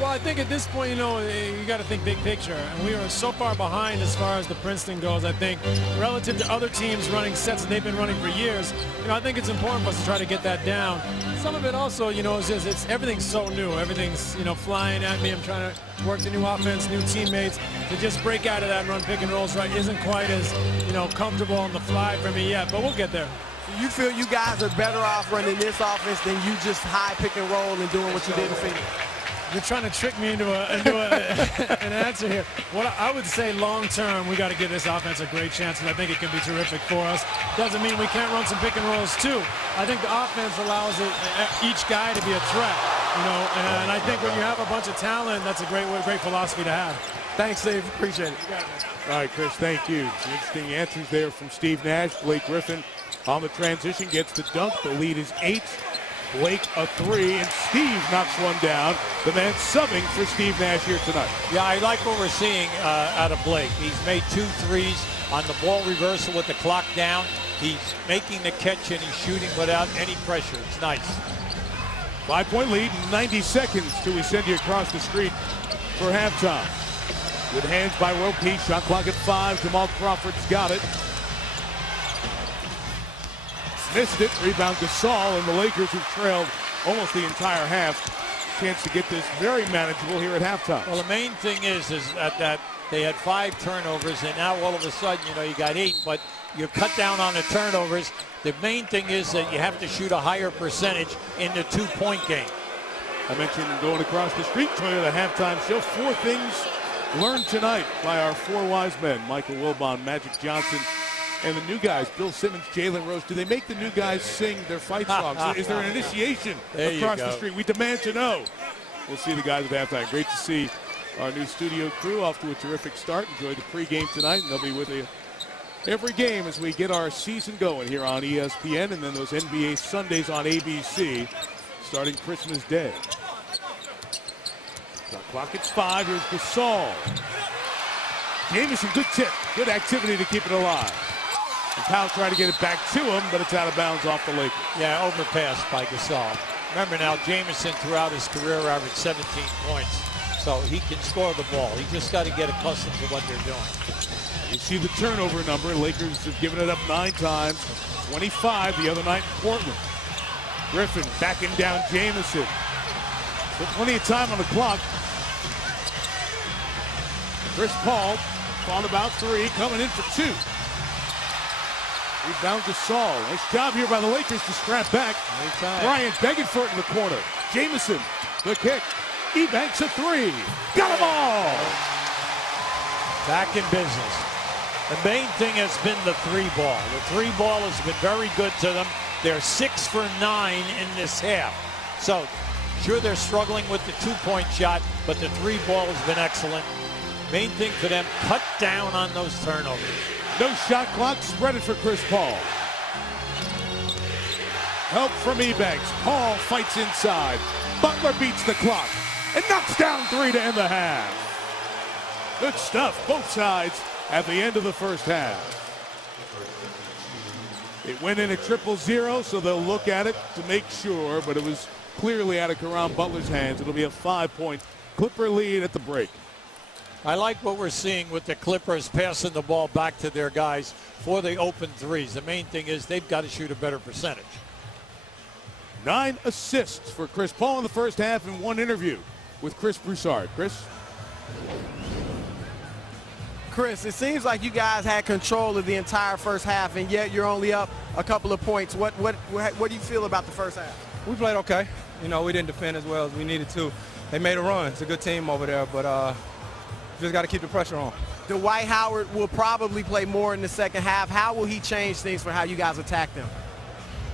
Well, I think at this point, you know, you got to think big picture. And we are so far behind as far as the Princeton goes, I think, relative to other teams running sets that they've been running for years. You know, I think it's important for us to try to get that down. Some of it also, you know, is just, everything's so new. Everything's, you know, flying at me. I'm trying to work the new offense, new teammates. To just break out of that and run pick and rolls right isn't quite as, you know, comfortable on the fly for me yet, but we'll get there. So you feel you guys are better off running this offense than you just high pick and roll and doing what you did in Phoenix? You're trying to trick me into an answer here. What I would say long term, we got to give this offense a great chance, and I think it can be terrific for us. Doesn't mean we can't run some pick and rolls too. I think the offense allows each guy to be a threat, you know, and I think when you have a bunch of talent, that's a great philosophy to have. Thanks, Steve. Appreciate it. All right, Chris, thank you. Some interesting answers there from Steve Nash. Blake Griffin on the transition gets the dunk. The lead is 8. Blake a 3, and Steve knocks one down. The man subbing for Steve Nash here tonight. Yeah, I like what we're seeing out of Blake. He's made 2 threes on the ball reversal with the clock down. He's making the catch, and he's shooting without any pressure. It's nice. 5-point lead, 90 seconds till we send you across the street for halftime. Good hands by World Peace. Shot clock at 5. Jamal Crawford's got it. Missed it. Rebound Gasol, and the Lakers have trailed almost the entire half. Chance to get this very manageable here at halftime. Well, the main thing is that they had 5 turnovers, and now all of a sudden, you know, you got 8, but you cut down on the turnovers. The main thing is that you have to shoot a higher percentage in the 2-point game. I mentioned going across the street, Toyota halftime show. 4 things learned tonight by our 4 wise men, Michael Wilbon, Magic Johnson, and the new guys, Bill Simmons, Jalen Rose. Do they make the new guys sing their fight songs? Is there an initiation across the street? We demand to know. We'll see the guys at halftime. Great to see our new studio crew off to a terrific start. Enjoyed the pregame tonight, and they'll be with you every game as we get our season going here on ESPN, and then those NBA Sundays on ABC starting Christmas Day. Shot clock at 5. Here's Gasol. Jamison, good tip. Good activity to keep it alive. And Powell trying to get it back to him, but it's out of bounds off the Lakers. Yeah, overpass by Gasol. Remember now, Jamison throughout his career averaged 17 points, so he can score the ball. He just got to get accustomed to what they're doing. You see the turnover number. Lakers have given it up 9 times, 25 the other night in Portland. Griffin backing down Jamison. But plenty of time on the clock. Chris Paul thought about 3, coming in for 2. Rebound Gasol. Nice job here by the Lakers to scrap back. Bryant begging for it in the corner. Jamison, the kick. Ebanks a 3. Got them all. Back in business. The main thing has been the 3-ball. The 3-ball has been very good to them. They're 6 for 9 in this half. So, sure, they're struggling with the 2-point shot, but the 3-ball has been excellent. Main thing for them, cut down on those turnovers. No shot clock, spread it for Chris Paul. Help from Ebanks. Paul fights inside. Butler beats the clock and knocks down 3 to end the half. Good stuff, both sides at the end of the first half. It went in at 0-0, so they'll look at it to make sure, but it was clearly out of Caron Butler's hands. It'll be a 5-point Clipper lead at the break. I like what we're seeing with the Clippers passing the ball back to their guys for the open threes. The main thing is they've got to shoot a better percentage. 9 assists for Chris Paul in the first half in one interview with Chris Broussard. Chris, it seems like you guys had control of the entire first half, and yet you're only up a couple of points. What do you feel about the first half? We played okay. You know, we didn't defend as well as we needed to. They made a run. It's a good team over there, but just got to keep the pressure on. Dwight Howard will probably play more in the second half. How will he change things for how you guys attack them?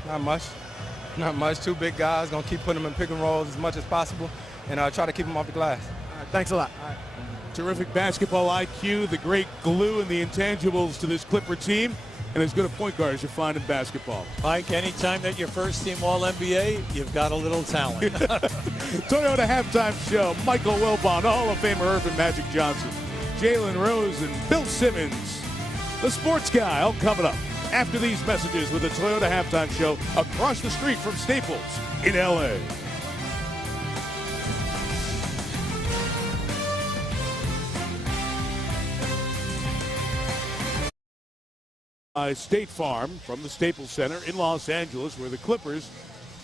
Not much. Not much. 2 big guys. Going to keep putting them in pick and rolls as much as possible and try to keep them off the glass. All right, thanks a lot. All right. Terrific basketball IQ, the great glue and the intangibles to this Clipper team, and as good a point guard as you find in basketball. Mike, anytime that you're first team All-NBA, you've got a little talent. Toyota Halftime Show, Michael Wilbon, Hall of Famer Irvin Magic Johnson, Jalen Rose, and Bill Simmons. The Sports Guy, all coming up after these messages with the Toyota Halftime Show across the street from Staples in L.A. State Farm from the Staples Center in Los Angeles, where the Clippers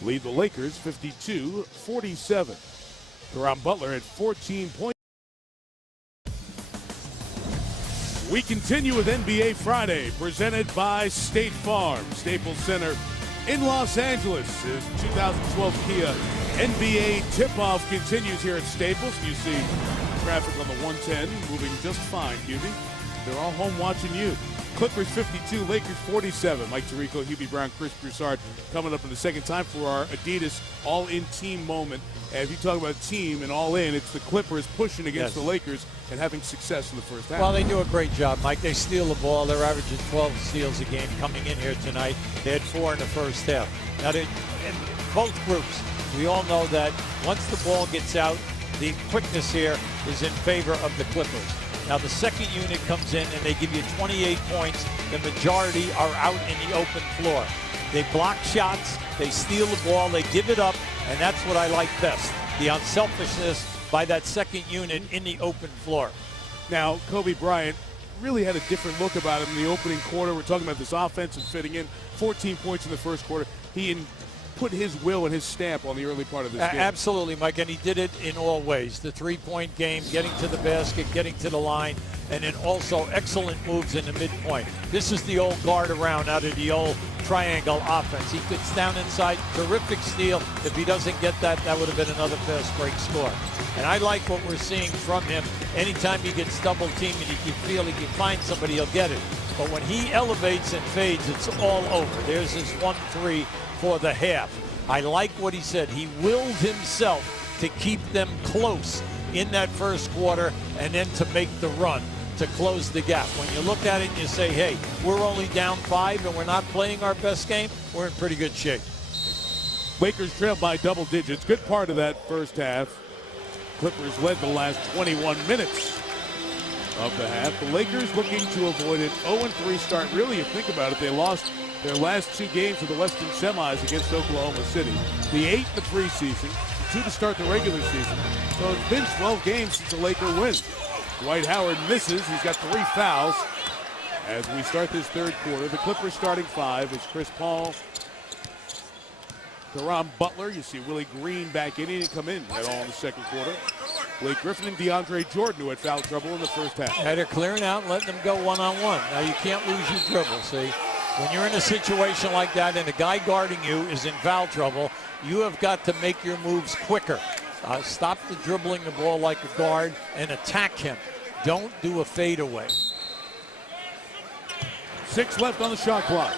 lead the Lakers 52-47. Caron Butler had 14 points. We continue with NBA Friday, presented by State Farm. Staples Center in Los Angeles is 2012 Kia NBA tip-off continues here at Staples. You see traffic on the 110 moving just fine, Hubie. They're all home watching you. Clippers 52, Lakers 47. Mike Tirico, Hubie Brown, Chris Broussard coming up in the second time for our Adidas all-in team moment. And if you talk about team and all-in, it's the Clippers pushing against the Lakers and having success in the first half. Well, they do a great job, Mike. They steal the ball. They're averaging 12 steals a game coming in here tonight. They had 4 in the first half. Now, in both groups, we all know that once the ball gets out, the quickness here is in favor of the Clippers. Now the second unit comes in and they give you 28 points. The majority are out in the open floor. They block shots, they steal the ball, they give it up, and that's what I like best. The unselfishness by that second unit in the open floor. Now, Kobe Bryant really had a different look about him in the opening quarter. We're talking about this offense and fitting in. 14 points in the first quarter. He put his will and his stamp on the early part of this game. Absolutely, Mike, and he did it in all ways. The three-point game, getting to the basket, getting to the line, and then also excellent moves in the midpoint. This is the old guard around out of the old triangle offense. He gets down inside, terrific steal. If he doesn't get that, that would have been another fast break score. And I like what we're seeing from him. Anytime he gets double-teamed and he can feel he can find somebody, he'll get it. But when he elevates and fades, it's all over. There's his 1-3 for the half. I like what he said. He willed himself to keep them close in that first quarter and then to make the run to close the gap. When you look at it and you say, hey, we're only down 5 and we're not playing our best game, we're in pretty good shape. Lakers trailed by double digits. Good part of that first half. Clippers led the last 21 minutes of the half. The Lakers looking to avoid an 0-3 start. Really, if you think about it, they lost their last 2 games of the Western Semis against Oklahoma City. The 8 in the preseason, the 2 to start the regular season. So it's been 12 games since a Laker win. Dwight Howard misses. He's got 3 fouls. As we start this third quarter, the Clippers starting 5 is Chris Paul, Caron Butler. You see Willie Green back in. He didn't come in at all in the second quarter. Blake Griffin and DeAndre Jordan, who had foul trouble in the first half. Yeah, they're clearing out and letting them go one-on-one. Now, you can't lose your dribble, see? When you're in a situation like that and the guy guarding you is in foul trouble, you have got to make your moves quicker. Stop the dribbling the ball like a guard and attack him. Don't do a fadeaway. 6 left on the shot clock.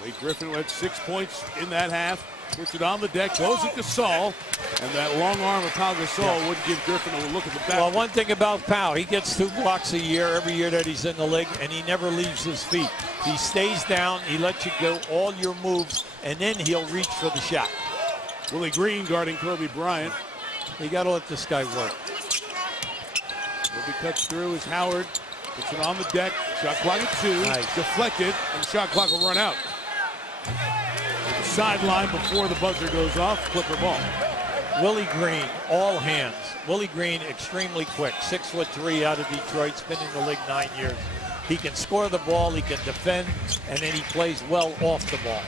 Blake Griffin had 6 points in that half. Puts it on the deck, goes at Gasol, and that long arm of Pau Gasol wouldn't give Griffin a look at the basket. Well, one thing about Pau, he gets 2 blocks a year, every year that he's in the league, and he never leaves his feet. He stays down, he lets you go all your moves, and then he'll reach for the shot. Willie Green guarding Kobe Bryant. You got to let this guy work. Kobe cuts through as Howard puts it on the deck. Shot clock at 2. Nice. Deflected, and the shot clock will run out. The sideline before the buzzer goes off. Clipper ball. Willie Green, all hands. Willie Green, extremely quick. 6'3" out of Detroit, has been in the league 9 years. He can score the ball, he can defend, and then he plays well off the ball.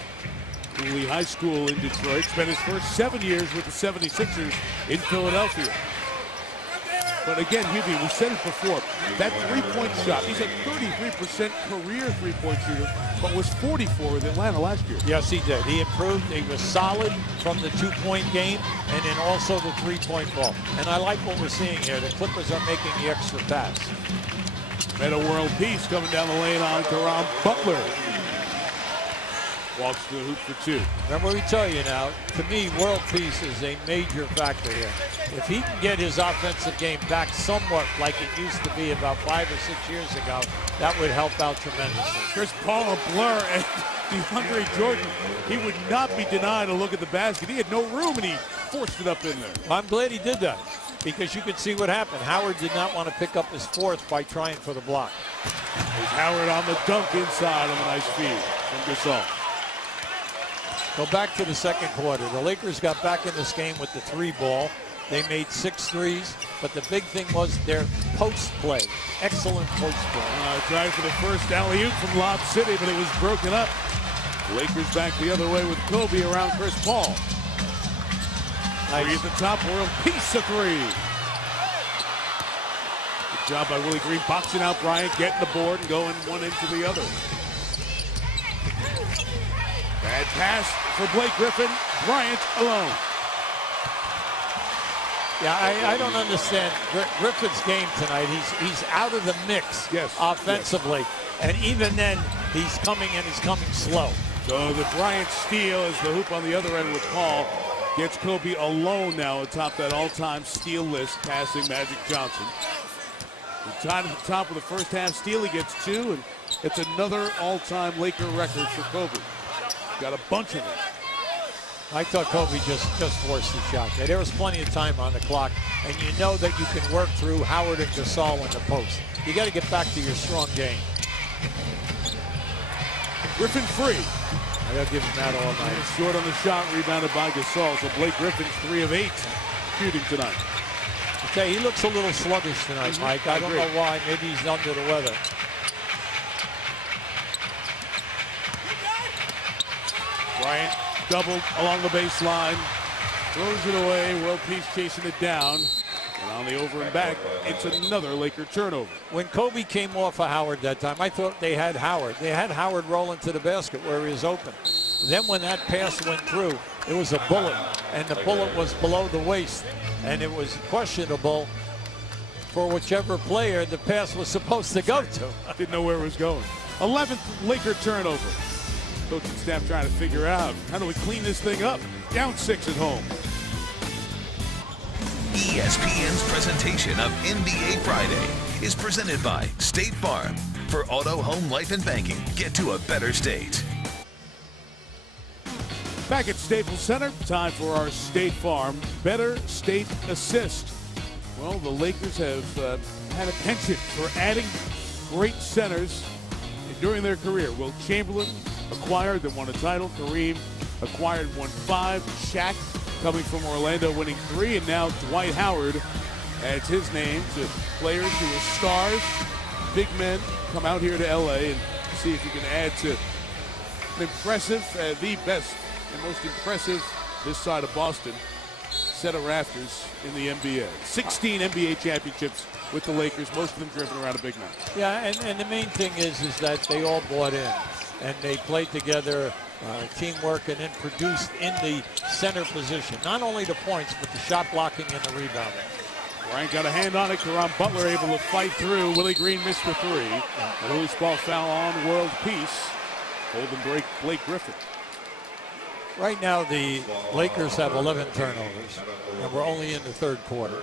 Cooley High School in Detroit. Spent his first 7 years with the 76ers in Philadelphia. But again, Hubie, we said it before, that three-point shot, he's a 33% career three-point shooter, but was 44 with Atlanta last year. Yes, he did. He improved. He was solid from the 2-point game and then also the 3-point ball. And I like what we're seeing here. The Clippers are making the extra pass. Meta World Peace coming down the lane on Caron Butler. Walks to the hoop for 2. Remember, we tell you now, to me, world peace is a major factor here. If he can get his offensive game back somewhat like it used to be about 5 or 6 years ago, that would help out tremendously. Chris Paul, a blur, and DeAndre Jordan, he would not be denied a look at the basket. He had no room, and he forced it up in there. I'm glad he did that, because you could see what happened. Howard did not want to pick up his 4th by trying for the block. There's Howard on the dunk inside on a nice feed from Gasol. Go back to the second quarter. The Lakers got back in this game with the 3 ball. They made 6 threes, but the big thing was their post play. Excellent post play. Tried for the first alley-oop from Lob City, but it was broken up. Lakers back the other way with Kobe around Chris Paul. Nice. 3 at the top, World Peace a 3. Good job by Willie Green boxing out Bryant, getting the board and going one into the other. Bad pass for Blake Griffin. Bryant alone. Yeah, I don't understand Griffin's game tonight. He's out of the mix offensively. Yes. And even then, he's coming slow. So the Bryant steal as the hoop on the other end with Paul gets Kobe alone now atop that all-time steal list, passing Magic Johnson. The tied at the top of the first half steal, he gets 2, and it's another all-time Laker record for Kobe. Got a bunch of them. I thought Kobe just forced the shot. There was plenty of time on the clock, and you know that you can work through Howard and Gasol in the post. You got to get back to your strong game. Griffin free. I got to give him that all night. Short on the shot, rebounded by Gasol. So Blake Griffin's 3 of 8 shooting tonight. Okay, he looks a little sluggish tonight, Mike. I don't know why. Maybe he's under the weather. Bryant doubled along the baseline, throws it away. World Peace chasing it down. And on the over and back, it's another Laker turnover. When Kobe came off of Howard that time, I thought they had Howard. They had Howard rolling to the basket where he was open. Then when that pass went through, it was a bullet, and the bullet was below the waist. And it was questionable for whichever player the pass was supposed to go to. Didn't know where it was going. 11th Laker turnover. Coaching staff trying to figure out, how do we clean this thing up? Down 6 at home. ESPN's presentation of NBA Friday is presented by State Farm. For auto, home, life, and banking, get to a better state. Back at Staples Center, time for our State Farm Better State Assist. Well, the Lakers have had a penchant for adding great centers during their career. Wilt Chamberlain acquired, then won a title. Kareem acquired, won 5. Shaq coming from Orlando, winning 3. And now Dwight Howard adds his name to players who are stars, big men, come out here to L.A. and see if you can add to an impressive, the best and most impressive this side of Boston set of rafters in the NBA. 16 NBA championships with the Lakers, most of them driven around a big man. Yeah, and the main thing is that they all bought in, and they played together, teamwork, and then produced in the center position. Not only the points, but the shot blocking and the rebounding. Bryant got a hand on it. Caron Butler able to fight through. Willie Green missed the 3. A loose ball foul on World Peace. Holding break Blake Griffin. Right now, the Lakers have 11 turnovers, and we're only in the third quarter.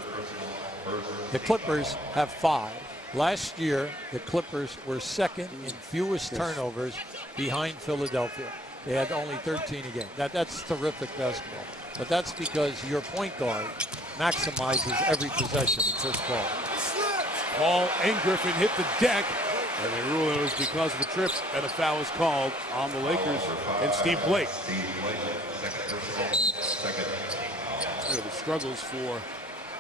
The Clippers have 5. Last year, the Clippers were second in fewest turnovers behind Philadelphia. They had only 13 a game. That's terrific basketball. But that's because your point guard maximizes every possession in Chris Paul. Paul and Griffin hit the deck, and they rule it was because of the trips, and a foul is called on the Lakers and Steve Blake. The struggles for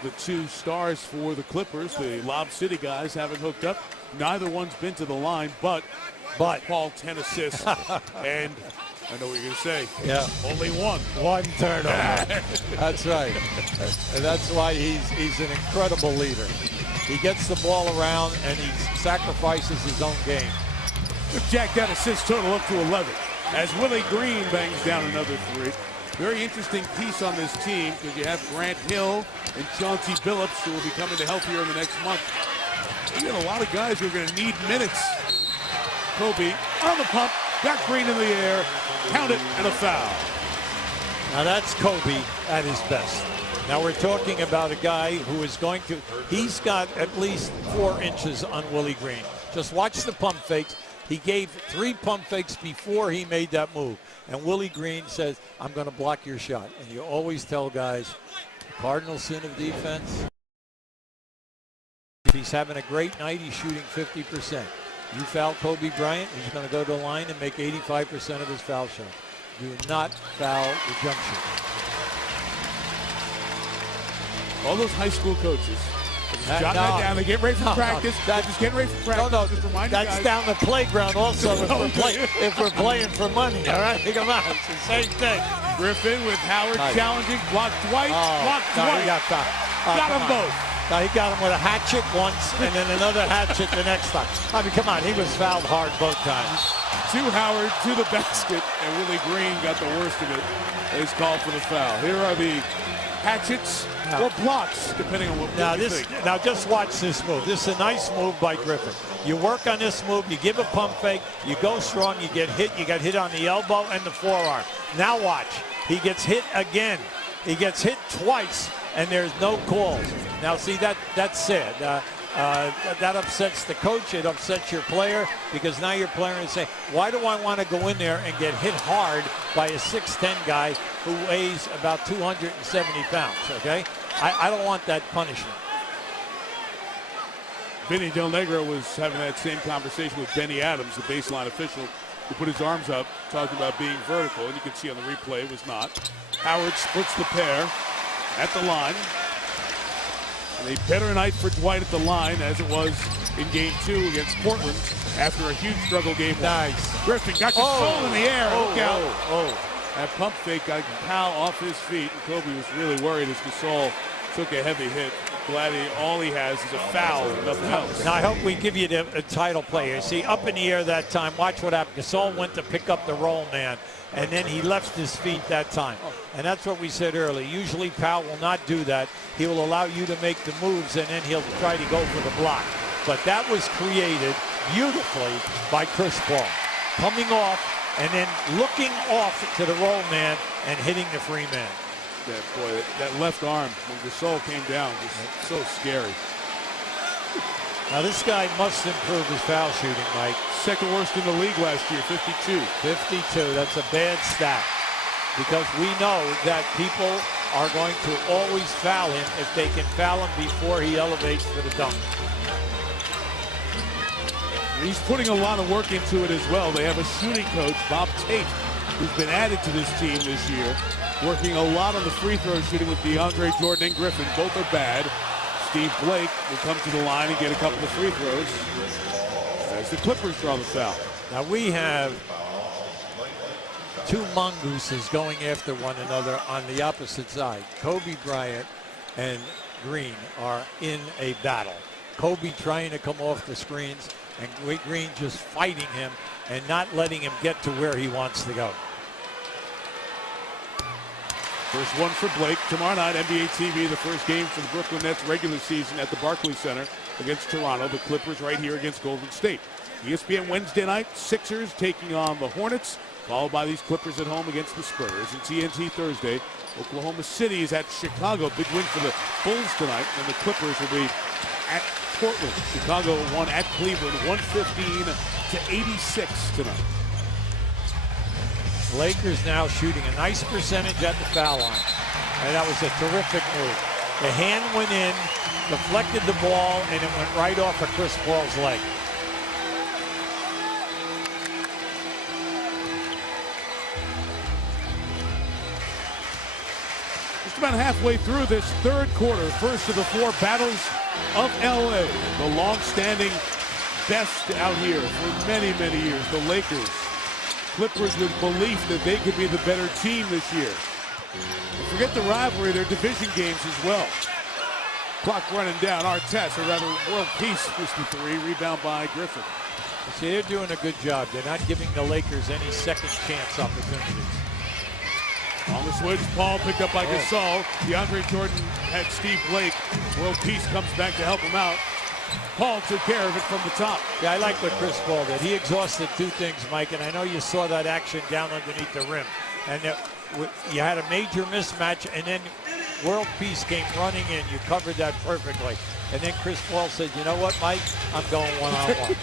the 2 stars for the Clippers, the Lob City guys haven't hooked up. Neither one's been to the line, but Paul 10 assists, and I know what you're going to say. Yeah. Only one. One turnover. That's right. And that's why he's an incredible leader. He gets the ball around and he sacrifices his own game. Jack, that assist total up to 11 as Willie Green bangs down another 3. Very interesting piece on this team because you have Grant Hill and Chauncey Billups who will be coming to help here in the next month. You got a lot of guys who are going to need minutes. Kobe on the pump, got Green in the air, count it, and a foul. Now that's Kobe at his best. Now we're talking about a guy who is going to, he's got at least 4 inches on Willie Green. Just watch the pump fakes. He gave 3 pump fakes before he made that move. And Willie Green says, I'm going to block your shot. And you always tell guys, the Cardinal sin of defense. He's having a great night. He's shooting 50%. You foul Kobe Bryant, he's going to go to the line and make 85% of his foul shots. Do not foul the jump shot. All those high school coaches, jot that down. They get ready for practice. They're just getting ready for practice. Just remind you that's guys. Down the playground also if we're playing for money. All right, come on, it's the same thing. Griffin with Howard challenging, blocked Dwight, blocked no, Dwight. Got them both. No, he got him with a hatchet once and then another hatchet the next time. I mean, come on, he was fouled hard both times. To Howard, to the basket, and Willie Green got the worst of it. He's called for the foul. Here are the hatchets or blocks, depending on what you think. Now just watch this move. This is a nice move by Griffin. You work on this move, you give a pump fake, you go strong, you get hit. You got hit on the elbow and the forearm. Now watch. He gets hit again. He gets hit twice, and there's no calls. Now see, that's sad. That upsets the coach. It upsets your player because now your player is saying, why do I want to go in there and get hit hard by a 6'10 guy who weighs about 270 pounds, okay? I don't want that punishment. Vinny Del Negro was having that same conversation with Benny Adams, the baseline official, who put his arms up, talking about being vertical, and you can see on the replay it was not. Howard splits the pair at the line. And a better night for Dwight at the line as it was in Game 2 against Portland after a huge struggle Game 1. Nice. Griffin got control in the air. Look out. That pump fake got Powell off his feet, and Kobe was really worried as Gasol took a heavy hit. Glad all he has is a foul, nothing else. Now I hope we give you the title player. See, up in the air that time, watch what happened. Gasol went to pick up the roll man, and then he left his feet that time. And that's what we said earlier. Usually Powell will not do that. He will allow you to make the moves, and then he'll try to go for the block. But that was created beautifully by Chris Paul. Coming off and then looking off to the roll man and hitting the free man. Yeah, boy, that left arm when Gasol came down was so scary. Now this guy must improve his foul shooting, Mike. Second worst in the league last year, 52. 52, that's a bad stat. Because we know that people are going to always foul him if they can foul him before he elevates for the dunk. He's putting a lot of work into it as well. They have a shooting coach, Bob Tate, who's been added to this team this year, working a lot on the free throw shooting with DeAndre Jordan and Griffin. Both are bad. Steve Blake will come to the line and get a couple of free throws as the Clippers draw the foul. Now we have two mongooses going after one another on the opposite side. Kobe Bryant and Green are in a battle. Kobe trying to come off the screens and Green just fighting him and not letting him get to where he wants to go. First one for Blake. Tomorrow night, NBA TV, the first game for the Brooklyn Nets regular season at the Barclays Center against Toronto. The Clippers right here against Golden State. ESPN Wednesday night, Sixers taking on the Hornets. followed by these Clippers at home against the Spurs. And TNT Thursday, Oklahoma City is at Chicago. Big win for the Bulls tonight, and the Clippers will be at Portland. Chicago won at Cleveland 115-86 tonight. Lakers now shooting a nice percentage at the foul line. And that was a terrific move. The hand went in, deflected the ball, and it went right off of Chris Paul's leg. Just about halfway through this third quarter, first of the four battles of LA. The long-standing best out here for many, many years, the Lakers. Clippers with belief that they could be the better team this year. And forget the rivalry, their division games as well. Clock running down. Artest, or rather world peace, missed the three. Rebound by Griffin. See, they're doing a good job. They're not giving the Lakers any second chance opportunities. On the switch, Paul picked up by Gasol. DeAndre Jordan had Steve Blake. World peace comes back to help him out. Paul took care of it from the top. Yeah, I like what Chris Paul did. He exhausted two things, Mike, and I know you saw that action down underneath the rim. And you had a major mismatch, and then world peace came running in. You covered that perfectly. And then Chris Paul said, you know what, Mike? I'm going one-on-one.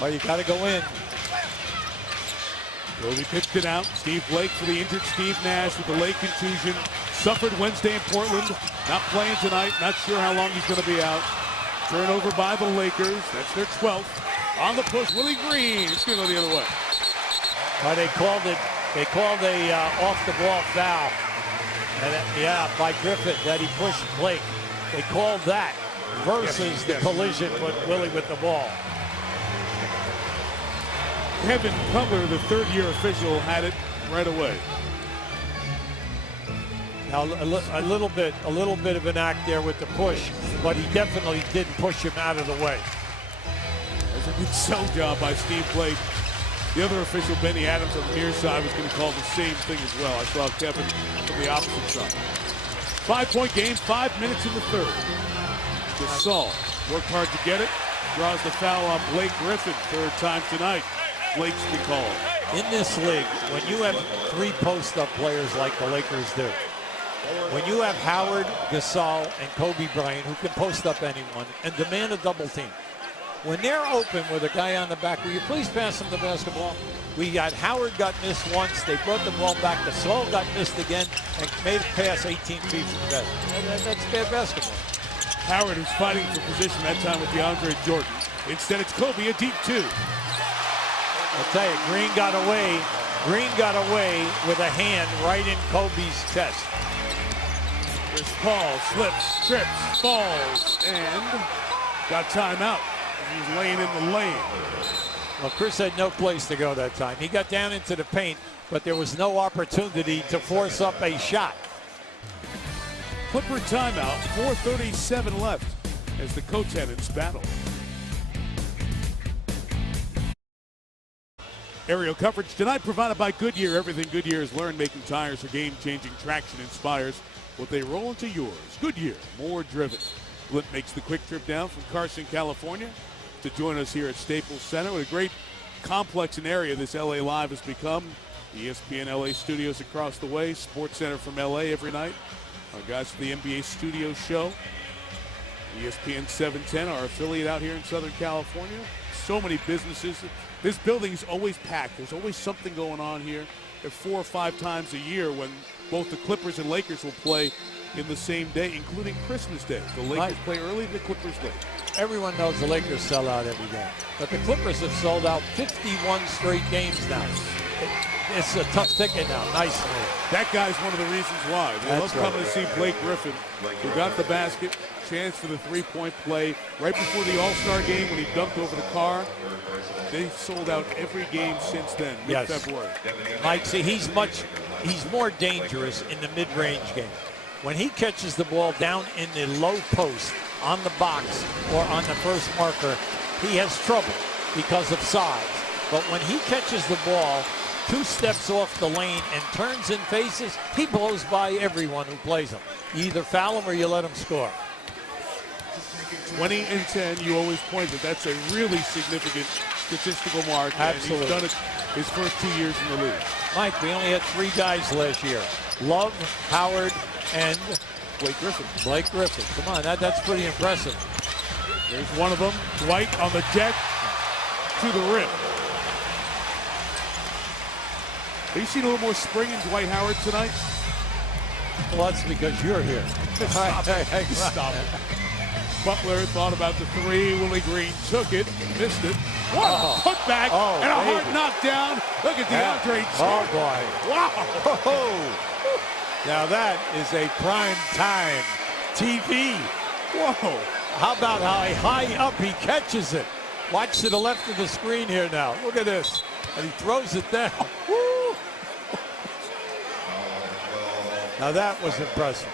Well, you got to go in. Kobe pitched it out. Steve Blake for the injured Steve Nash with the leg contusion. Suffered Wednesday in Portland. Not playing tonight. Not sure how long he's going to be out. Turnover by the Lakers. That's their 12th. On the push, Willie Green. It's going to go the other way. Well, they called a off-the-ball foul. And by Griffin, that he pushed Blake. They called that versus the collision with Willie with the ball. Kevin Cutler, the third-year official, had it right away. Now a little bit of an act there with the push, but he definitely didn't push him out of the way. That was a good sell job by Steve Blake. The other official, Benny Adams, on the near side, was going to call the same thing as well. I saw Kevin from the opposite side. 5-point game, 5 minutes in the third. Gasol worked hard to get it. Draws the foul on Blake Griffin, third time tonight. Blake's been called. In this league, when you have three post-up players like the Lakers do, when you have Howard, Gasol, and Kobe Bryant who can post up anyone and demand a double team, when they're open with a guy on the back, will you please pass him the basketball? Howard got missed once. They brought the ball back. Gasol got missed again and made a pass 18 feet from the basket. That's bad basketball. Howard is fighting for position that time with DeAndre Jordan. Instead, it's Kobe, a deep two. I'll tell you, Green got away with a hand right in Kobe's chest. Chris Paul slips, trips, falls, and got timeout. He's laying in the lane. Well, Chris had no place to go that time. He got down into the paint, but there was no opportunity to force up a shot. Clipper timeout, 4:37 left as the co-tenants battle. Aerial coverage tonight provided by Goodyear. Everything Goodyear has learned making tires for game-changing traction inspires what they roll into yours. Goodyear, more driven. Flint makes the quick trip down from Carson, California to join us here at Staples Center. What a great complex and area this LA Live has become. ESPN LA studios across the way. Sports Center from LA every night. Our guys for the NBA studio show. ESPN 710, our affiliate out here in Southern California. So many businesses. This building's always packed. There's always something going on here. There 4 or 5 times a year when both the Clippers and Lakers will play in the same day, including Christmas Day. The Lakers play early, the Clippers late. Everyone knows the Lakers sell out every game, but the Clippers have sold out 51 straight games now. It's a tough ticket now. Nice move. That guy's one of the reasons why. They love coming to see Blake Griffin, who got the basket, chance for the three-point play right before the All-Star game when he dunked over the car. They've sold out every game since then, mid-February. Mike, see, he's more dangerous in the mid-range game. When he catches the ball down in the low post on the box or on the first marker, he has trouble because of size. But when he catches the ball 2 steps off the lane and turns and faces, he blows by everyone who plays him. You either foul him or you let him score. 20 and 10, you always point that that's a really significant statistical mark. Absolutely. And he's done it his first 2 years in the league. Mike, we only had 3 guys last year. Love, Howard, and Blake Griffin. Blake Griffin. Come on, that's pretty impressive. There's one of them. Dwight on the deck to the rim. Have you seen a little more spring in Dwight Howard tonight? Well, that's because you're here. Stop it. Butler thought about the 3. Willie Green took it, missed it. What a putback and a hard knockdown. Look at DeAndre Jordan. Oh, boy. Wow. Now that is a prime time TV. Whoa. How about how high up he catches it? Watch to the left of the screen here now. Look at this. And he throws it down. Woo. Now that was impressive.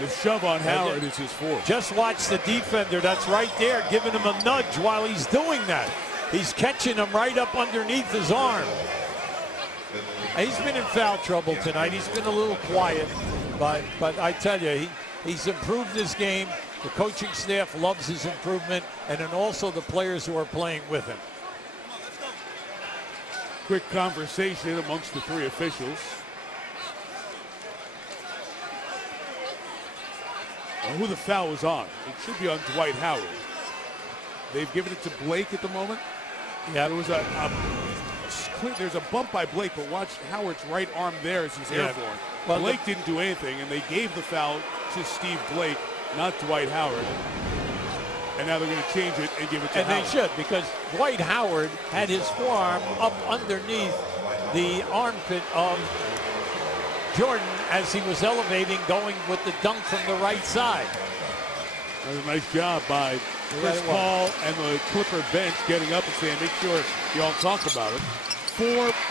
The shove on Howard is his 4th. Just watch the defender that's right there giving him a nudge while he's doing that. He's catching him right up underneath his arm. He's been in foul trouble tonight. He's been a little quiet, but I tell you, he's improved his game. The coaching staff loves his improvement, and then also the players who are playing with him. Quick conversation amongst the 3 officials. Who the foul was on. It should be on Dwight Howard. They've given it to Blake at the moment. Yeah, there was there's a bump by Blake, but watch Howard's right arm there as he's airborne. Well, Blake didn't do anything, and they gave the foul to Steve Blake, not Dwight Howard. And now they're going to change it and give it to Howard. And they should, because Dwight Howard had his forearm up underneath the armpit of Jordan as he was elevating, going with the dunk from the right side. That was a nice job by Chris Paul and the Clipper bench getting up and saying, make sure you all talk about it. 4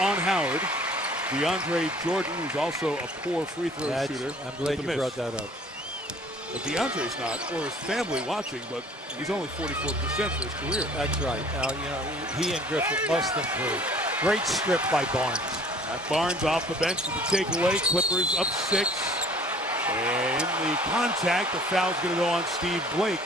on Howard. DeAndre Jordan, who's also a poor free throw shooter. I'm glad you brought that up. But DeAndre's not, or his family watching, but he's only 44% for his career. That's right. Now, he and Griffin must improve. Great strip by Barnes. Barnes off the bench with the takeaway. Clippers up 6. And the contact, the foul's going to go on Steve Blake.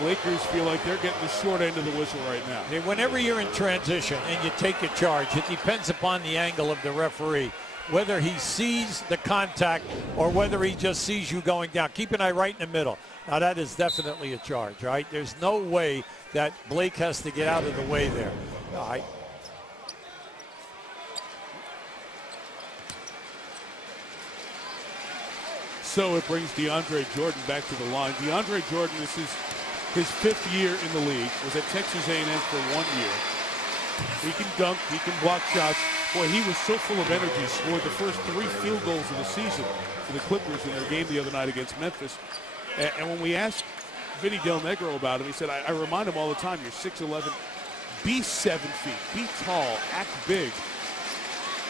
Lakers feel like they're getting the short end of the whistle right now. Whenever you're in transition and you take a charge, it depends upon the angle of the referee, whether he sees the contact or whether he just sees you going down. Keep an eye right in the middle. Now, that is definitely a charge, right? There's no way that Blake has to get out of the way there. All right. So it brings DeAndre Jordan back to the line. DeAndre Jordan, this is his 5th year in the league, was at Texas A&M for 1 year. He can dunk, he can block shots. Boy, he was so full of energy, scored the first 3 field goals of the season for the Clippers in their game the other night against Memphis. And when we asked Vinny Del Negro about him, he said, I remind him all the time, you're 6'11", be 7 feet, be tall, act big.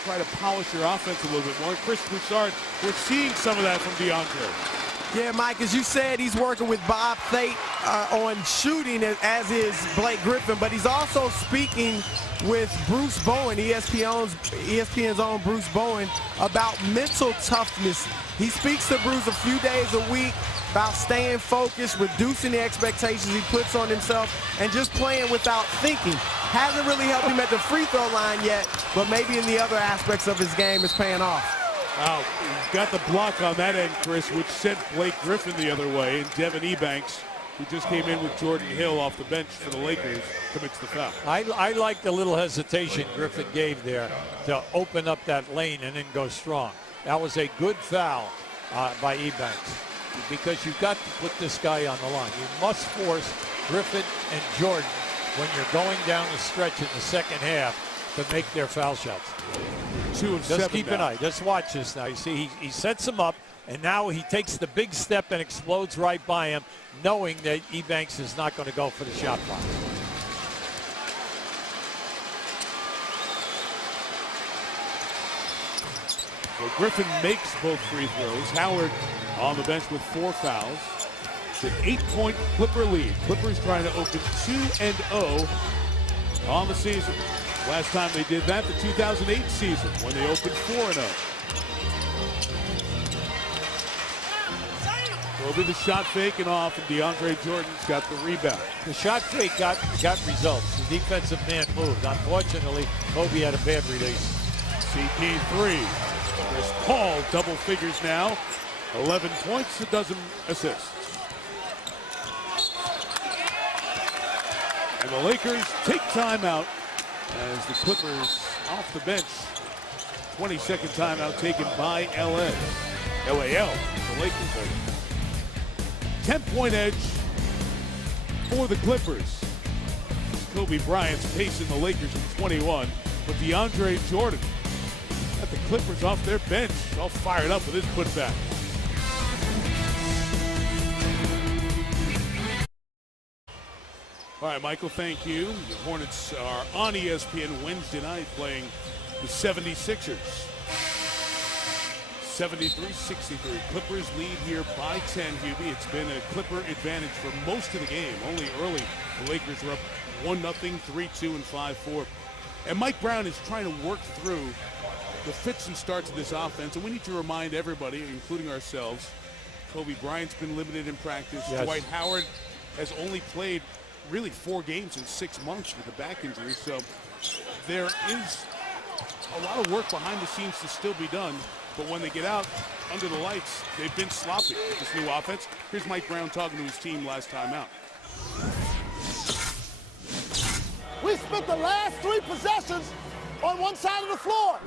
Try to polish your offense a little bit more. Chris Broussard, we're seeing some of that from DeAndre. Yeah, Mike, as you said, he's working with Bob Thate on shooting, as is Blake Griffin, but he's also speaking with Bruce Bowen, ESPN's own Bruce Bowen, about mental toughness. He speaks to Bruce a few days a week about staying focused, reducing the expectations he puts on himself, and just playing without thinking. Hasn't really helped him at the free throw line yet, but maybe in the other aspects of his game is paying off. Wow, he's got the block on that end, Chris, which sent Blake Griffin the other way, and Devin Ebanks, who just came in with Jordan Hill off the bench for the Lakers, commits the foul. I like the little hesitation Griffin gave there to open up that lane and then go strong. That was a good foul by Ebanks, because you've got to put this guy on the line. You must force Griffin and Jordan, when you're going down the stretch in the second half, to make their foul shots. 2 of 7 Just keep now. an eye. Just watch this now. You see, he sets him up, and now he takes the big step and explodes right by him, knowing that Ebanks is not going to go for the shot clock. Well, Griffin makes both free throws. Howard on the bench with 4 fouls. It's an 8-point Clipper lead. Clippers trying to open 2-0 on the season. Last time they did that, the 2008 season, when they opened 4-0. Kobe the shot faking off, and DeAndre Jordan's got the rebound. The shot fake got results. The defensive man moved. Unfortunately, Kobe had a bad release. CP3. Chris Paul double figures now. 11 points, a dozen assists. And the Lakers take timeout as the Clippers off the bench. 22nd timeout taken by LAL, the Lakers. 10-point edge for the Clippers. Kobe Bryant's pacing the Lakers in 21, but DeAndre Jordan got the Clippers off their bench, all fired up with his putback. All right, Michael, thank you. The Hornets are on ESPN Wednesday night playing the 76ers. 73-63. Clippers lead here by 10, Hubie. It's been a Clipper advantage for most of the game. Only early, the Lakers were up 1-0, 3-2, and 5-4. And Mike Brown is trying to work through the fits and starts of this offense. And we need to remind everybody, including ourselves, Kobe Bryant's been limited in practice. Yes. Dwight Howard has only played really 4 games in 6 months with a back injury. So there is a lot of work behind the scenes to still be done. But when they get out under the lights, they've been sloppy with this new offense. Here's Mike Brown talking to his team last time out. We spent the last 3 possessions on one side of the floor,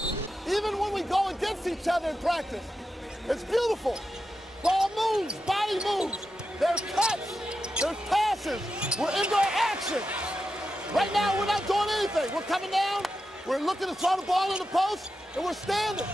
even when we go against each other in practice. It's beautiful. Ball moves, body moves. There's cuts, there's passes. We're indoor action. Right now, we're not doing anything. We're coming down, we're looking to throw the ball in the post, and we're standing.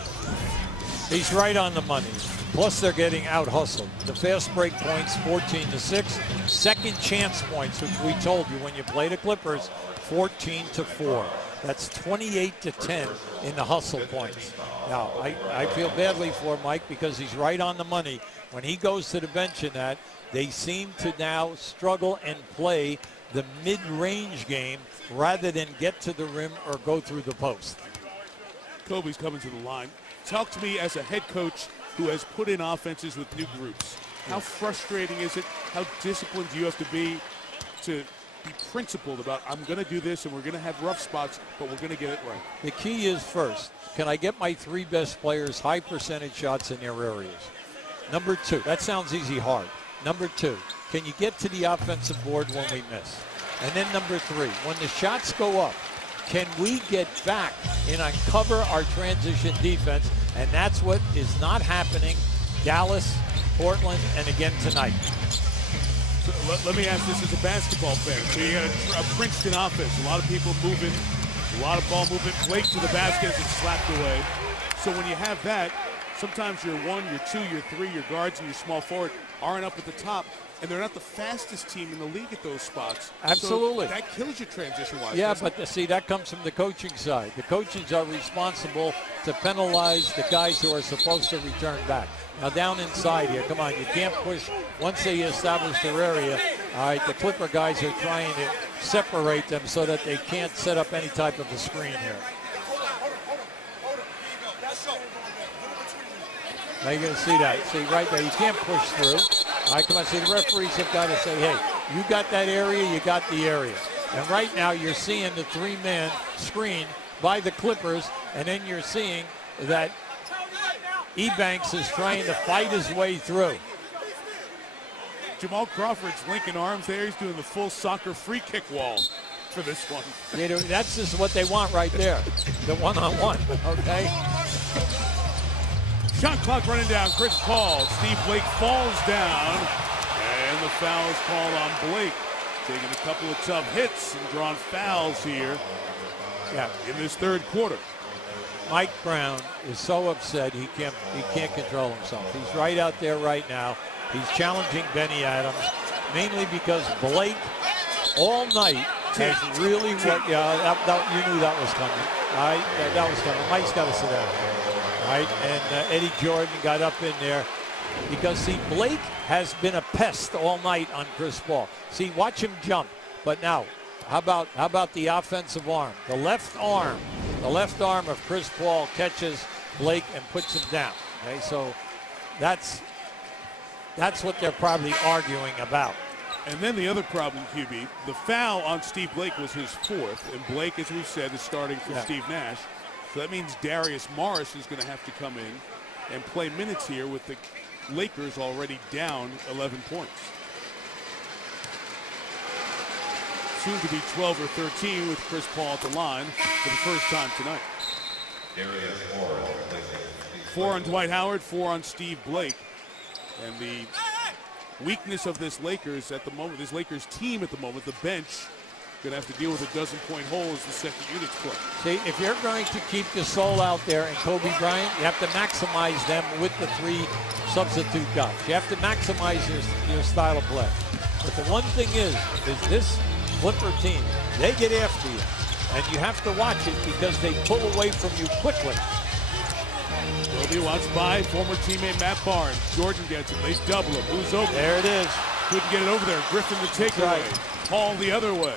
He's right on the money. Plus, they're getting out-hustled. The fast break points, 14-6. Second chance points, which we told you when you play the Clippers, 14-4. That's 28-10 in the hustle points. Now, I feel badly for Mike because he's right on the money. When he goes to the bench in that, they seem to now struggle and play the mid-range game rather than get to the rim or go through the post. Kobe's coming to the line. Talk to me as a head coach who has put in offenses with new groups. How frustrating is it? How disciplined do you have to be principled about, I'm going to do this and we're going to have rough spots, but we're going to get it right? The key is, first, can I get my 3 best players high percentage shots in their areas? Number 2, that sounds easy, hard. Number 2, can you get to the offensive board when we miss? And then number 3, when the shots go up, can we get back and uncover our transition defense? And that's what is not happening. Dallas, Portland, and again tonight. So let me ask this as a basketball fan. So you got a Princeton offense. A lot of people moving, a lot of ball movement. Blake to the basket and slapped away. So when you have that, sometimes your 1, your 2, your 3, your guards, and your small forward aren't up at the top. And they're not the fastest team in the league at those spots. Absolutely. So that kills you transition-wise. Yeah, but see, that comes from the coaching side. The coaches are responsible to penalize the guys who are supposed to return back. Now down inside here, come on, you can't push once they establish their area. All right, the Clipper guys are trying to separate them so that they can't set up any type of a screen here. Now you're going to see that. See right there, you can't push through. All right, come on, see, the referees have got to say, hey, you got that area, you got the area. And right now you're seeing the 3-man screen by the Clippers, and then you're seeing that Ebanks is trying to fight his way through. Jamal Crawford's linking arms there. He's doing the full soccer free kick wall for this one. That's just what they want right there, the one-on-one, okay? Shot clock running down. Chris Paul. Steve Blake falls down. And the foul is called on Blake. Taking a couple of tough hits and drawing fouls here in this third quarter. Mike Brown is so upset he can't control himself. He's right out there right now. He's challenging Benny Adams, mainly because Blake all night has really you knew that was coming. Right? That was coming. Mike's got to sit down. Right? And Eddie Jordan got up in there because, see, Blake has been a pest all night on Chris Paul. See, watch him jump. But now, how about the offensive arm? The left arm of Chris Paul catches Blake and puts him down. Okay, so that's That's what they're probably arguing about. And then the other problem, QB, the foul on Steve Blake was his 4th, and Blake, as we've said, is starting for Steve Nash. So that means Darius Morris is going to have to come in and play minutes here with the Lakers already down 11 points. Soon to be 12 or 13 with Chris Paul at the line for the first time tonight. 4 on Dwight Howard, 4 on Steve Blake. And the weakness of this Lakers at the moment, this Lakers team at the moment, the bench, going to have to deal with a dozen-point hole as the second unit's play. See, if you're going to keep Gasol out there and Kobe Bryant, you have to maximize them with the 3 substitute guys. You have to maximize your style of play. But the one thing is this Clipper team, they get after you. And you have to watch it because they pull away from you quickly. Kobe wants by former teammate Matt Barnes. Jordan gets him. They double him. Who's open? There it is. Couldn't get it over there. Griffin the takeaway. Paul the other way.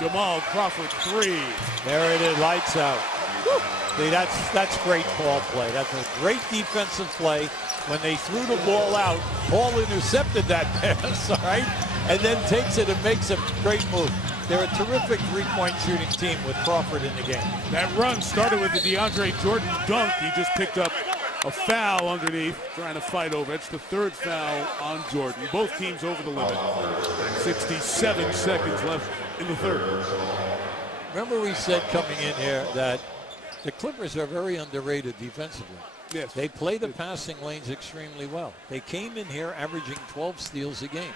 Jamal Crawford 3. There it is. Lights out. Woo. See, that's great Paul play. That's a great defensive play. When they threw the ball out, Paul intercepted that pass, all right? And then takes it and makes a great move. They're a terrific three-point shooting team with Crawford in the game. That run started with the DeAndre Jordan dunk. He just picked up a foul underneath, trying to fight over. It's the 3rd foul on Jordan. Both teams over the limit. 67 seconds left in the 3rd. Remember we said coming in here that the Clippers are very underrated defensively. Yes. They play the passing lanes extremely well. They came in here averaging 12 steals a game.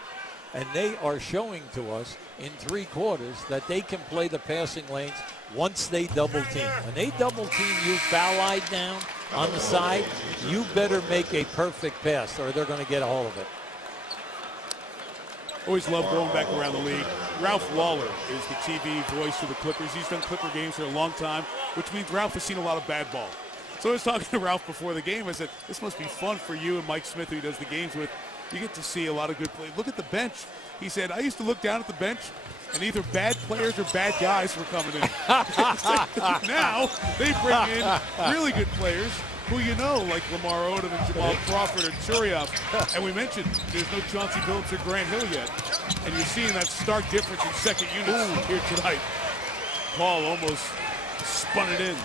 And they are showing to us in 3 quarters that they can play the passing lanes once they double team. When they double team you foul-eyed down on the side, you better make a perfect pass or they're going to get a hold of it. Always love going back around the league. Ralph Lawler is the TV voice for the Clippers. He's done Clipper games for a long time, which means Ralph has seen a lot of bad ball. So I was talking to Ralph before the game. I said, this must be fun for you and Mike Smith, who he does the games with. You get to see a lot of good play. Look at the bench. He said, I used to look down at the bench, and either bad players or bad guys were coming in. Now they bring in really good players who you know, like Lamar Odom and Jamal Crawford and Turioff. And we mentioned there's no Chauncey Billups or Grant Hill yet. And you're seeing that stark difference in second units here tonight. Paul almost spun it in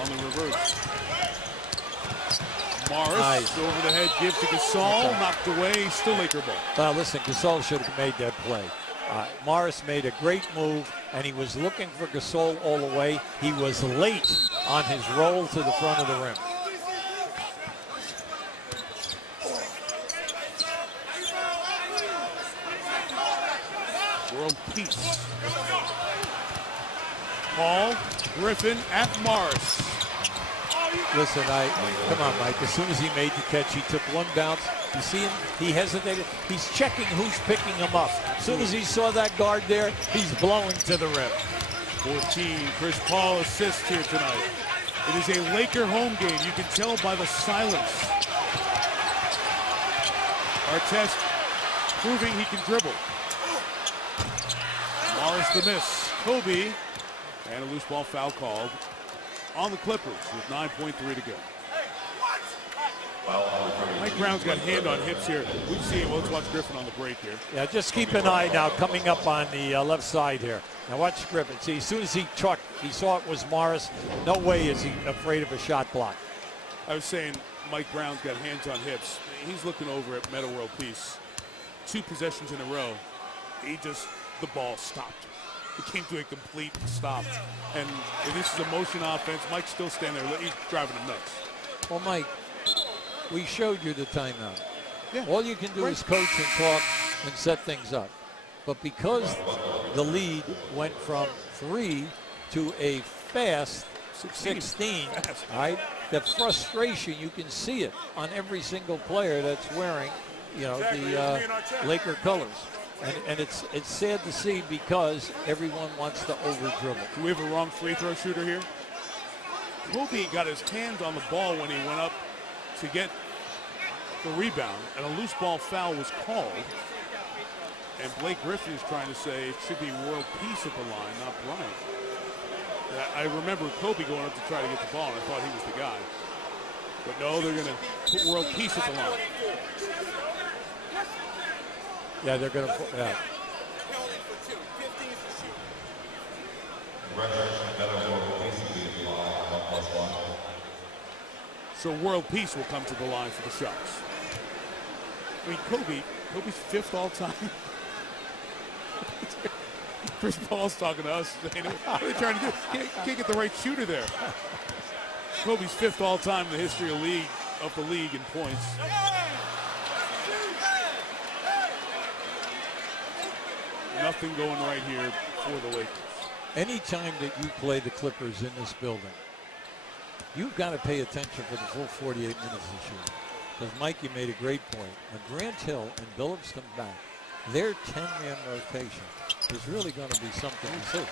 on the reverse. Morris over the head, gives to Gasol, knocked away, still Laker ball. Well, listen, Gasol should have made that play. Morris made a great move, and he was looking for Gasol all the way. He was late on his roll to the front of the rim. World peace. Paul, Griffin at Morris. Listen, come on, Mike. As soon as he made the catch, he took one bounce. You see him? He hesitated. He's checking who's picking him up. As soon as he saw that guard there, he's blowing to the rim. 14, Chris Paul assists here tonight. It is a Laker home game. You can tell by the silence. Artest proving he can dribble. Morris the miss. Kobe, and a loose ball foul called on the Clippers with 9.3 to go. Mike Brown's got hand on hips here. We've seen, well, let's watch Griffin on the break here. Yeah, just keep an eye now coming up on the left side here. Now watch Griffin. See, as soon as he chucked, he saw it was Morris. No way is he afraid of a shot block. I was saying Mike Brown's got hands on hips. He's looking over at Meta World Peace. 2 possessions in a row. The ball stopped. It came to a complete stop. And if this is a motion offense, Mike's still standing there. He's driving him nuts. Well, Mike, we showed you the timeout. Yeah. All you can do is coach and talk and set things up. But because the lead went from 3 to a fast 16, all right, the frustration, you can see it on every single player that's wearing, the Laker colors. And it's sad to see because everyone wants to over-dribble. Do we have a wrong free throw shooter here? Kobe got his hands on the ball when he went up to get the rebound, and a loose ball foul was called. And Blake Griffin is trying to say it should be World Peace at the line, not Bryant. I remember Kobe going up to try to get the ball, and I thought he was the guy. But no, they're going to put World Peace at the line. Yeah, they're going to. Yeah. So World Peace will come to the line for the shots. I mean, Kobe's 5th all time. Chris Paul's talking to us. What are they trying to do? Can't get the right shooter there. Kobe's 5th all time in the history of the league in points. Nothing going right here for the Lakers. Anytime that you play the Clippers in this building, you've got to pay attention for the full 48 minutes this year. Because, Mike, you made a great point. When Grant Hill and Billups come back, their 10-man rotation is really going to be something to see.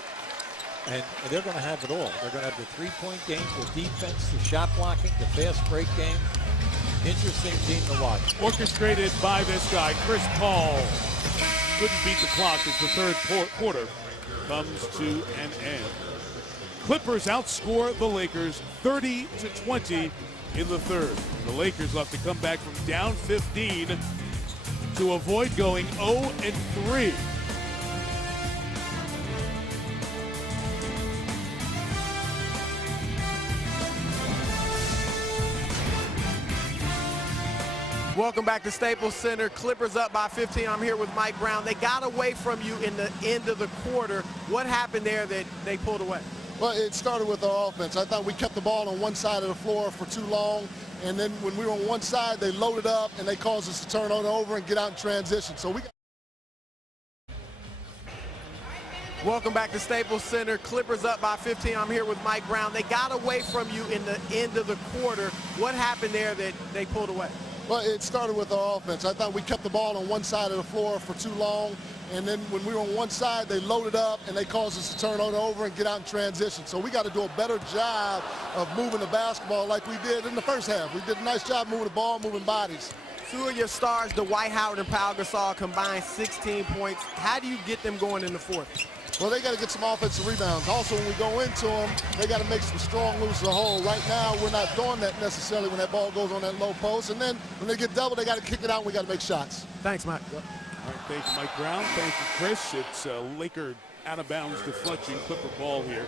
And they're going to have it all. They're going to have the three-point game, the defense, the shot blocking, the fast break game. Interesting team to watch. Orchestrated by this guy, Chris Paul. Couldn't beat the clock as the third quarter comes to an end. Clippers outscore the Lakers 30-20 in the third. The Lakers will have to come back from down 15 to avoid going 0-3. Welcome back to Staples Center. Clippers up by 15. I'm here with Mike Brown. They got away from you in the end of the quarter. What happened there that they pulled away? Well, it started with our offense. I thought we kept the ball on one side of the floor for too long, and then when we were on one side, they loaded up and they caused us to turn on over and get out in transition. So we got. Welcome back to Staples Center. Clippers up by 15. I'm here with Mike Brown. They got away from you in the end of the quarter. What happened there that they pulled away? Well, it started with our offense. I thought we kept the ball on one side of the floor for too long, and then when we were on one side, they loaded up and they caused us to turn on over and get out in transition. So we got to do a better job of moving the basketball like we did in the first half. We did a nice job moving the ball, moving bodies. Two of your stars, Dwight Howard and Pau Gasol, combined 16 points. How do you get them going in the fourth? Well, they got to get some offensive rebounds. Also, when we go into them, they got to make some strong moves to the hole. Right now, we're not doing that necessarily when that ball goes on that low post. And then when they get double, they got to kick it out and we got to make shots. Thanks, Mike. All right, thank you, Mike Brown. Thank you, Chris. It's a Laker out-of-bounds deflection, Clipper ball here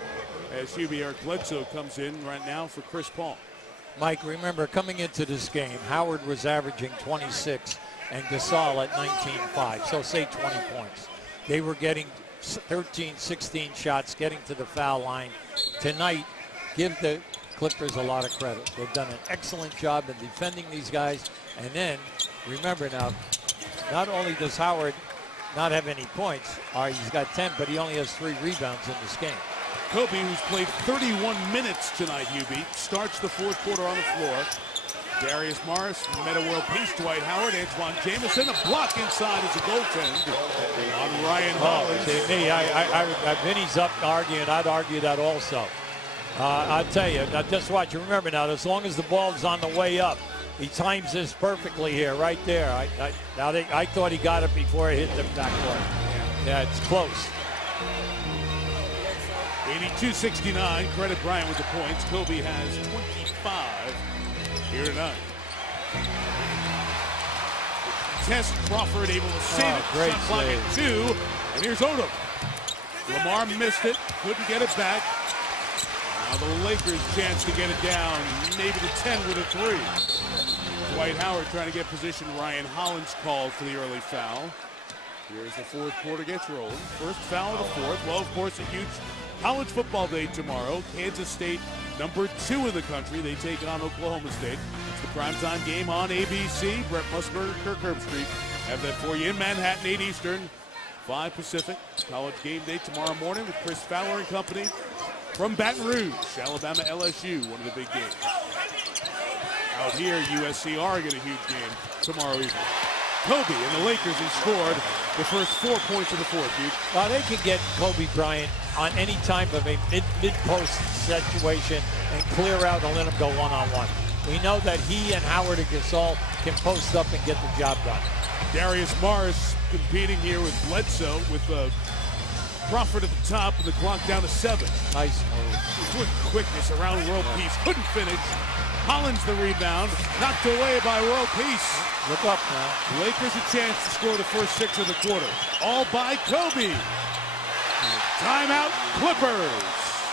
as Hubie Eric Bledsoe comes in right now for Chris Paul. Mike, remember, coming into this game, Howard was averaging 26 and Gasol at 19.5, so say 20 points. They were getting 13, 16 shots, getting to the foul line. Tonight, give the Clippers a lot of credit. They've done an excellent job in defending these guys. And then, remember now, not only does Howard not have any points, he's got 10, but he only has 3 rebounds in this game. Kobe, who's played 31 minutes tonight, Hubie, starts the fourth quarter on the floor. Darius Morris, Meta World Peace, Dwight Howard, Antoine Jameson, a block inside as a goaltend on Ryan Hollins. See, me, Vinny's up arguing. I'd argue that also. I'll tell you, now just watch. Remember now, as long as the ball's on the way up, he times this perfectly here, right there. I thought he got it before it hit the backboard. Yeah, it's close. 82-69, credit Bryant with the points. Kobe has 25 here tonight. Tess Crawford able to save it. Great shot clock at 2. And here's Odom. Lamar missed it, couldn't get it back. Now the Lakers chance to get it down, maybe to 10 with a 3. Dwight Howard trying to get position. Ryan Hollins called for the early foul. Here's the fourth quarter gets rolling. First foul of the fourth. Well, of course, a huge college football day tomorrow. Kansas State, number 2 in the country. They take on Oklahoma State. It's the primetime game on ABC. Brett Musburger, Kirk Herbstreit have that for you in Manhattan, 8 Eastern, 5 Pacific. College game day tomorrow morning with Chris Fowler and company from Baton Rouge, Alabama LSU, one of the big games. Out here, USC Oregon, a huge game tomorrow evening. Kobe and the Lakers have scored the first 4 points of the fourth, dude. Well, they can get Kobe Bryant on any type of a mid-post situation and clear out and let him go one-on-one. We know that he and Howard and Gasol can post up and get the job done. Darius Morris competing here with Bledsoe with Crawford at the top and the clock down to 7. Nice move. Good quickness around world peace. Couldn't finish. Hollins the rebound, knocked away by World Peace. Look up now. Lakers a chance to score the first 6 of the quarter. All by Kobe. Timeout, Clippers.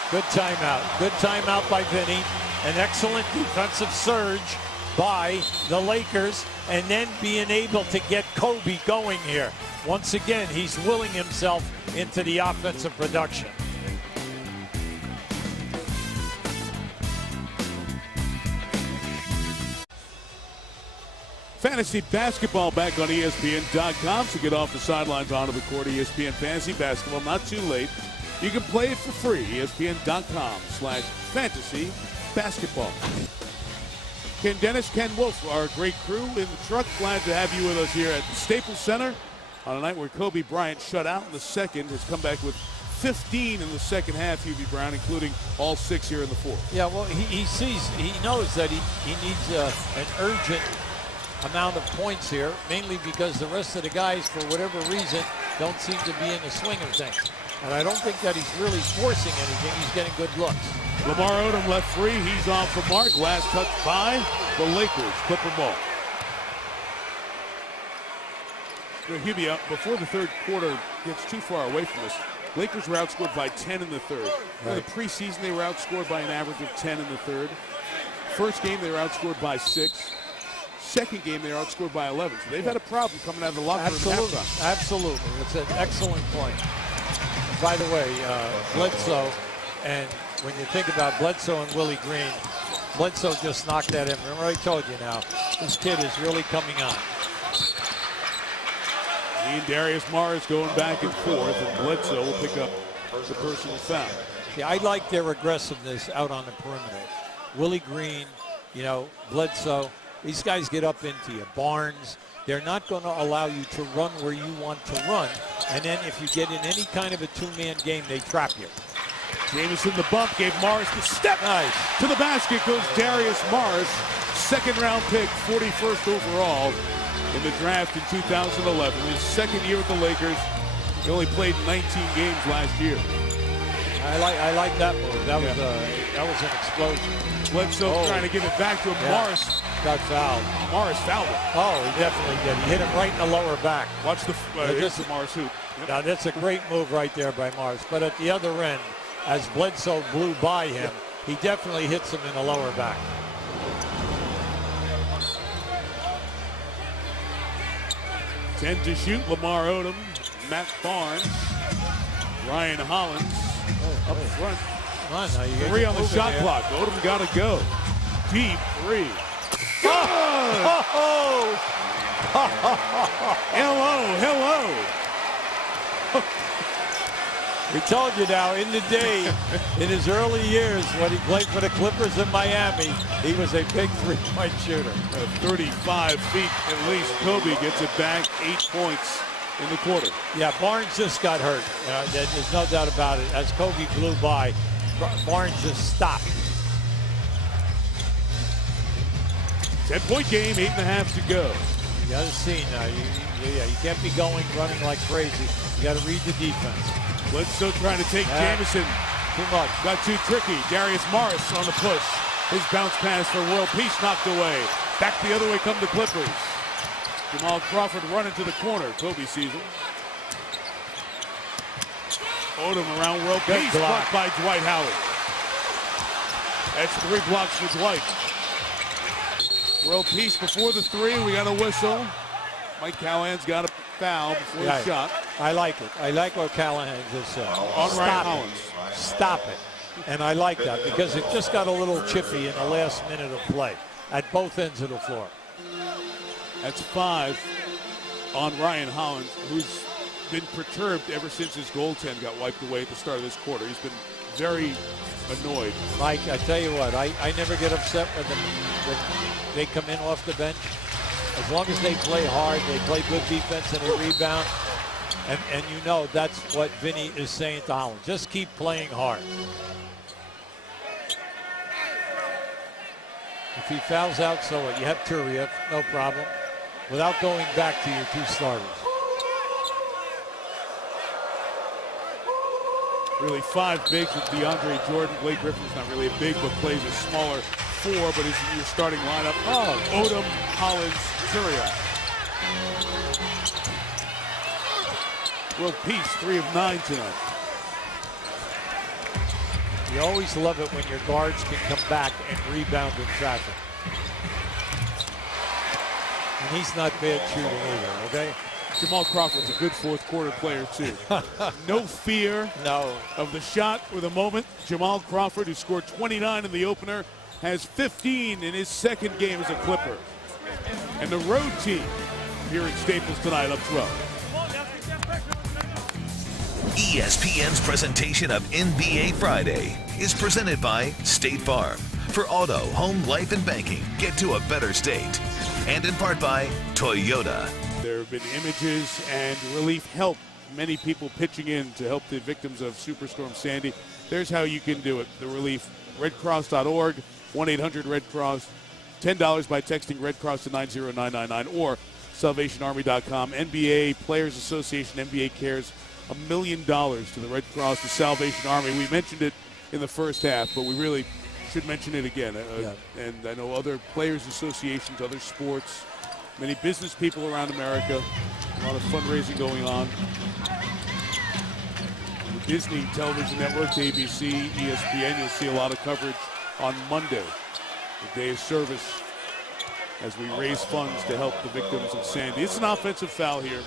Good timeout. Good timeout by Vinny. An excellent defensive surge by the Lakers, and then being able to get Kobe going here. Once again, he's willing himself into the offensive production. Fantasy basketball back on ESPN.com. So get off the sidelines onto the court. ESPN Fantasy Basketball, not too late. You can play it for free. ESPN.com/fantasy basketball. Ken Dennis, Ken Wolf, our great crew in the truck. Glad to have you with us here at the Staples Center on a night where Kobe Bryant shut out in the second, has come back with 15 in the second half, Hubie Brown, including all 6 here in the fourth. Yeah, well, he knows that he needs an urgent amount of points here, mainly because the rest of the guys, for whatever reason, don't seem to be in the swing of things. And I don't think that he's really forcing anything. He's getting good looks. Lamar Odom left free. He's off the mark. Last touch by the Lakers. Clipper ball. Hubie, before the third quarter gets too far away from us, Lakers were outscored by 10 in the third. Right. In the preseason, they were outscored by an average of 10 in the third. First game, they were outscored by 6. Second game, they were outscored by 11. So they've had a problem coming out of the locker room at halftime. Absolutely. It's an excellent point. By the way, Bledsoe, and when you think about Bledsoe and Willie Green, Bledsoe just knocked that in. Remember, I told you now, this kid is really coming on. He and Darius Morris going back and forth, and Bledsoe will pick up the personal foul. Yeah, I like their aggressiveness out on the perimeter. Willie Green, Bledsoe, these guys get up into you. Barnes, they're not going to allow you to run where you want to run. And then if you get in any kind of a two-man game, they trap you. Jamison the bump gave Morris the step. Nice. To the basket goes Darius Morris, second-round pick, 41st overall in the draft in 2011. His second year with the Lakers. He only played 19 games last year. I like that move. That was an explosion. Bledsoe trying to give it back to him. Yeah. Morris got fouled. Morris fouled him. Oh, he definitely did. He hit him right in the lower back. Watch the here's the Morris hoop. Yep. Now that's a great move right there by Morris. But at the other end, as Bledsoe blew by him, he definitely hits him in the lower back. Ten to shoot. Lamar Odom, Matt Barnes, Ryan Hollins up front. Come on, now you 3 on the shot clock. Odom got to go. Deep 3. Oh! Hello. We told you now, in the day, in his early years, when he played for the Clippers in Miami, he was a big three-point shooter. 35 feet at least. Kobe gets it back, 8 points in the quarter. Yeah, Barnes just got hurt. There's no doubt about it. As Kobe blew by, Barnes just stopped. 10-point game, 8.5 to go. You got to see now. You can't be running like crazy. You got to read the defense. Bledsoe trying to take Jamison. Too much. Got too tricky. Darius Morris on the push. His bounce pass for World Peace knocked away. Back the other way come the Clippers. Jamal Crawford running to the corner. Kobe sees him. Odom around World Peace. Blocked by Dwight Howard. That's 3 blocks for Dwight. World Peace before the 3. We got a whistle. Mike Callahan's got a foul before the shot. I like it. I like what Callahan just said. On Ryan Hollins. Stop it. And I like that because it just got a little chippy in the last minute of play at both ends of the floor. That's 5 on Ryan Hollins, who's been perturbed ever since his goaltend got wiped away at the start of this quarter. He's been very annoyed. Mike, I tell you what, I never get upset when they come in off the bench. As long as they play hard, they play good defense and they rebound. And that's what Vinny is saying to Hollins. Just keep playing hard. If he fouls out, so what? You have Turiev, no problem. Without going back to your 2 starters. Really 5 bigs with DeAndre Jordan. Blake Griffin's not really a big, but plays a smaller 4, but is your starting lineup. Odom, Hollins, Turiaf. World Peace, 3 of 9 tonight. You always love it when your guards can come back and rebound in traffic. And he's not bad shooting either, okay? Jamal Crawford's a good fourth quarter player, too. No fear of the shot or the moment. Jamal Crawford, who scored 29 in the opener, has 15 in his second game as a Clipper. And the road team here at Staples tonight up 12. ESPN's presentation of NBA Friday is presented by State Farm. For auto, home, life, and banking, get to a better state. And in part by Toyota. There have been images and relief help. Many people pitching in to help the victims of Superstorm Sandy. There's how you can do it. The relief, redcross.org, 1-800-RED-CROSS, $10 by texting Red Cross to 90999 or SalvationArmy.com. NBA Players Association, NBA Cares, $1 million to the Red Cross, the Salvation Army. We mentioned it in the first half, but we really should mention it again. And I know other players' associations, other sports, many business people around America, a lot of fundraising going on. The Disney television networks, ABC, ESPN, you'll see a lot of coverage on Monday, the day of service, as we raise funds to help the victims of Sandy. It's an offensive foul here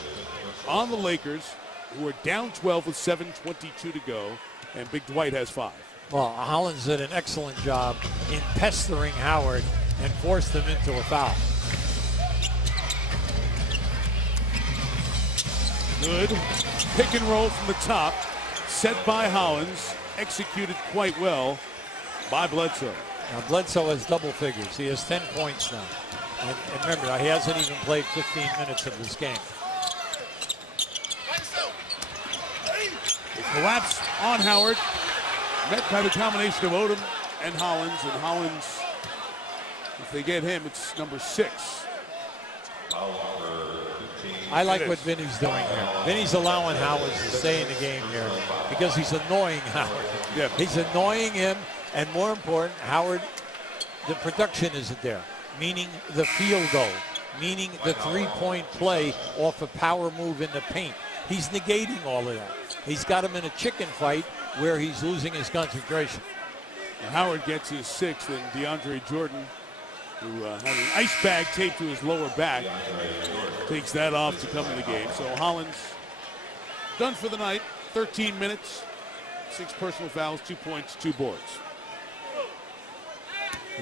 on the Lakers, who are down 12 with 7:22 to go, and Big Dwight has 5. Well, Hollins did an excellent job in pestering Howard and forced him into a foul. Good pick and roll from the top, set by Hollins, executed quite well by Bledsoe. Now Bledsoe has double figures. He has 10 points now. And remember, he hasn't even played 15 minutes of this game. Collapse on Howard, met by the combination of Odom and Hollins. And Hollins, if they get him, it's number 6. I like what Vinny's doing here. Vinny's allowing Howard to stay in the game here because he's annoying Howard. Yeah. He's annoying him, and more important, Howard, the production isn't there, meaning the field goal, meaning the three-point play off a power move in the paint. He's negating all of that. He's got him in a chicken fight where he's losing his concentration. And Howard gets his 6th, and DeAndre Jordan, who had an ice bag taped to his lower back, takes that off to come in the game. So Hollins done for the night, 13 minutes, 6 personal fouls, 2 points, 2 boards.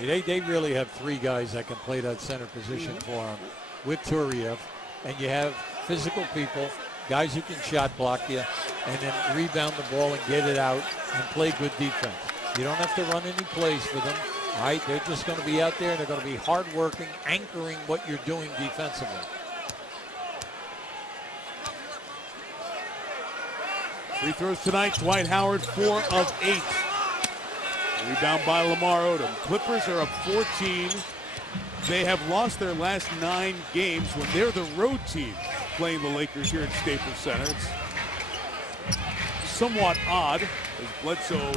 They really have 3 guys that can play that center position for him with Turiaf, and you have physical people, guys who can shot block you and then rebound the ball and get it out and play good defense. You don't have to run any plays for them. All right, they're just going to be out there and they're going to be hard-working, anchoring what you're doing defensively. Free throws tonight, Dwight Howard, 4 of 8. Rebound by Lamar Odom. Clippers are up 14. They have lost their last 9 games when they're the road team playing the Lakers here at Staples Center. It's somewhat odd as Bledsoe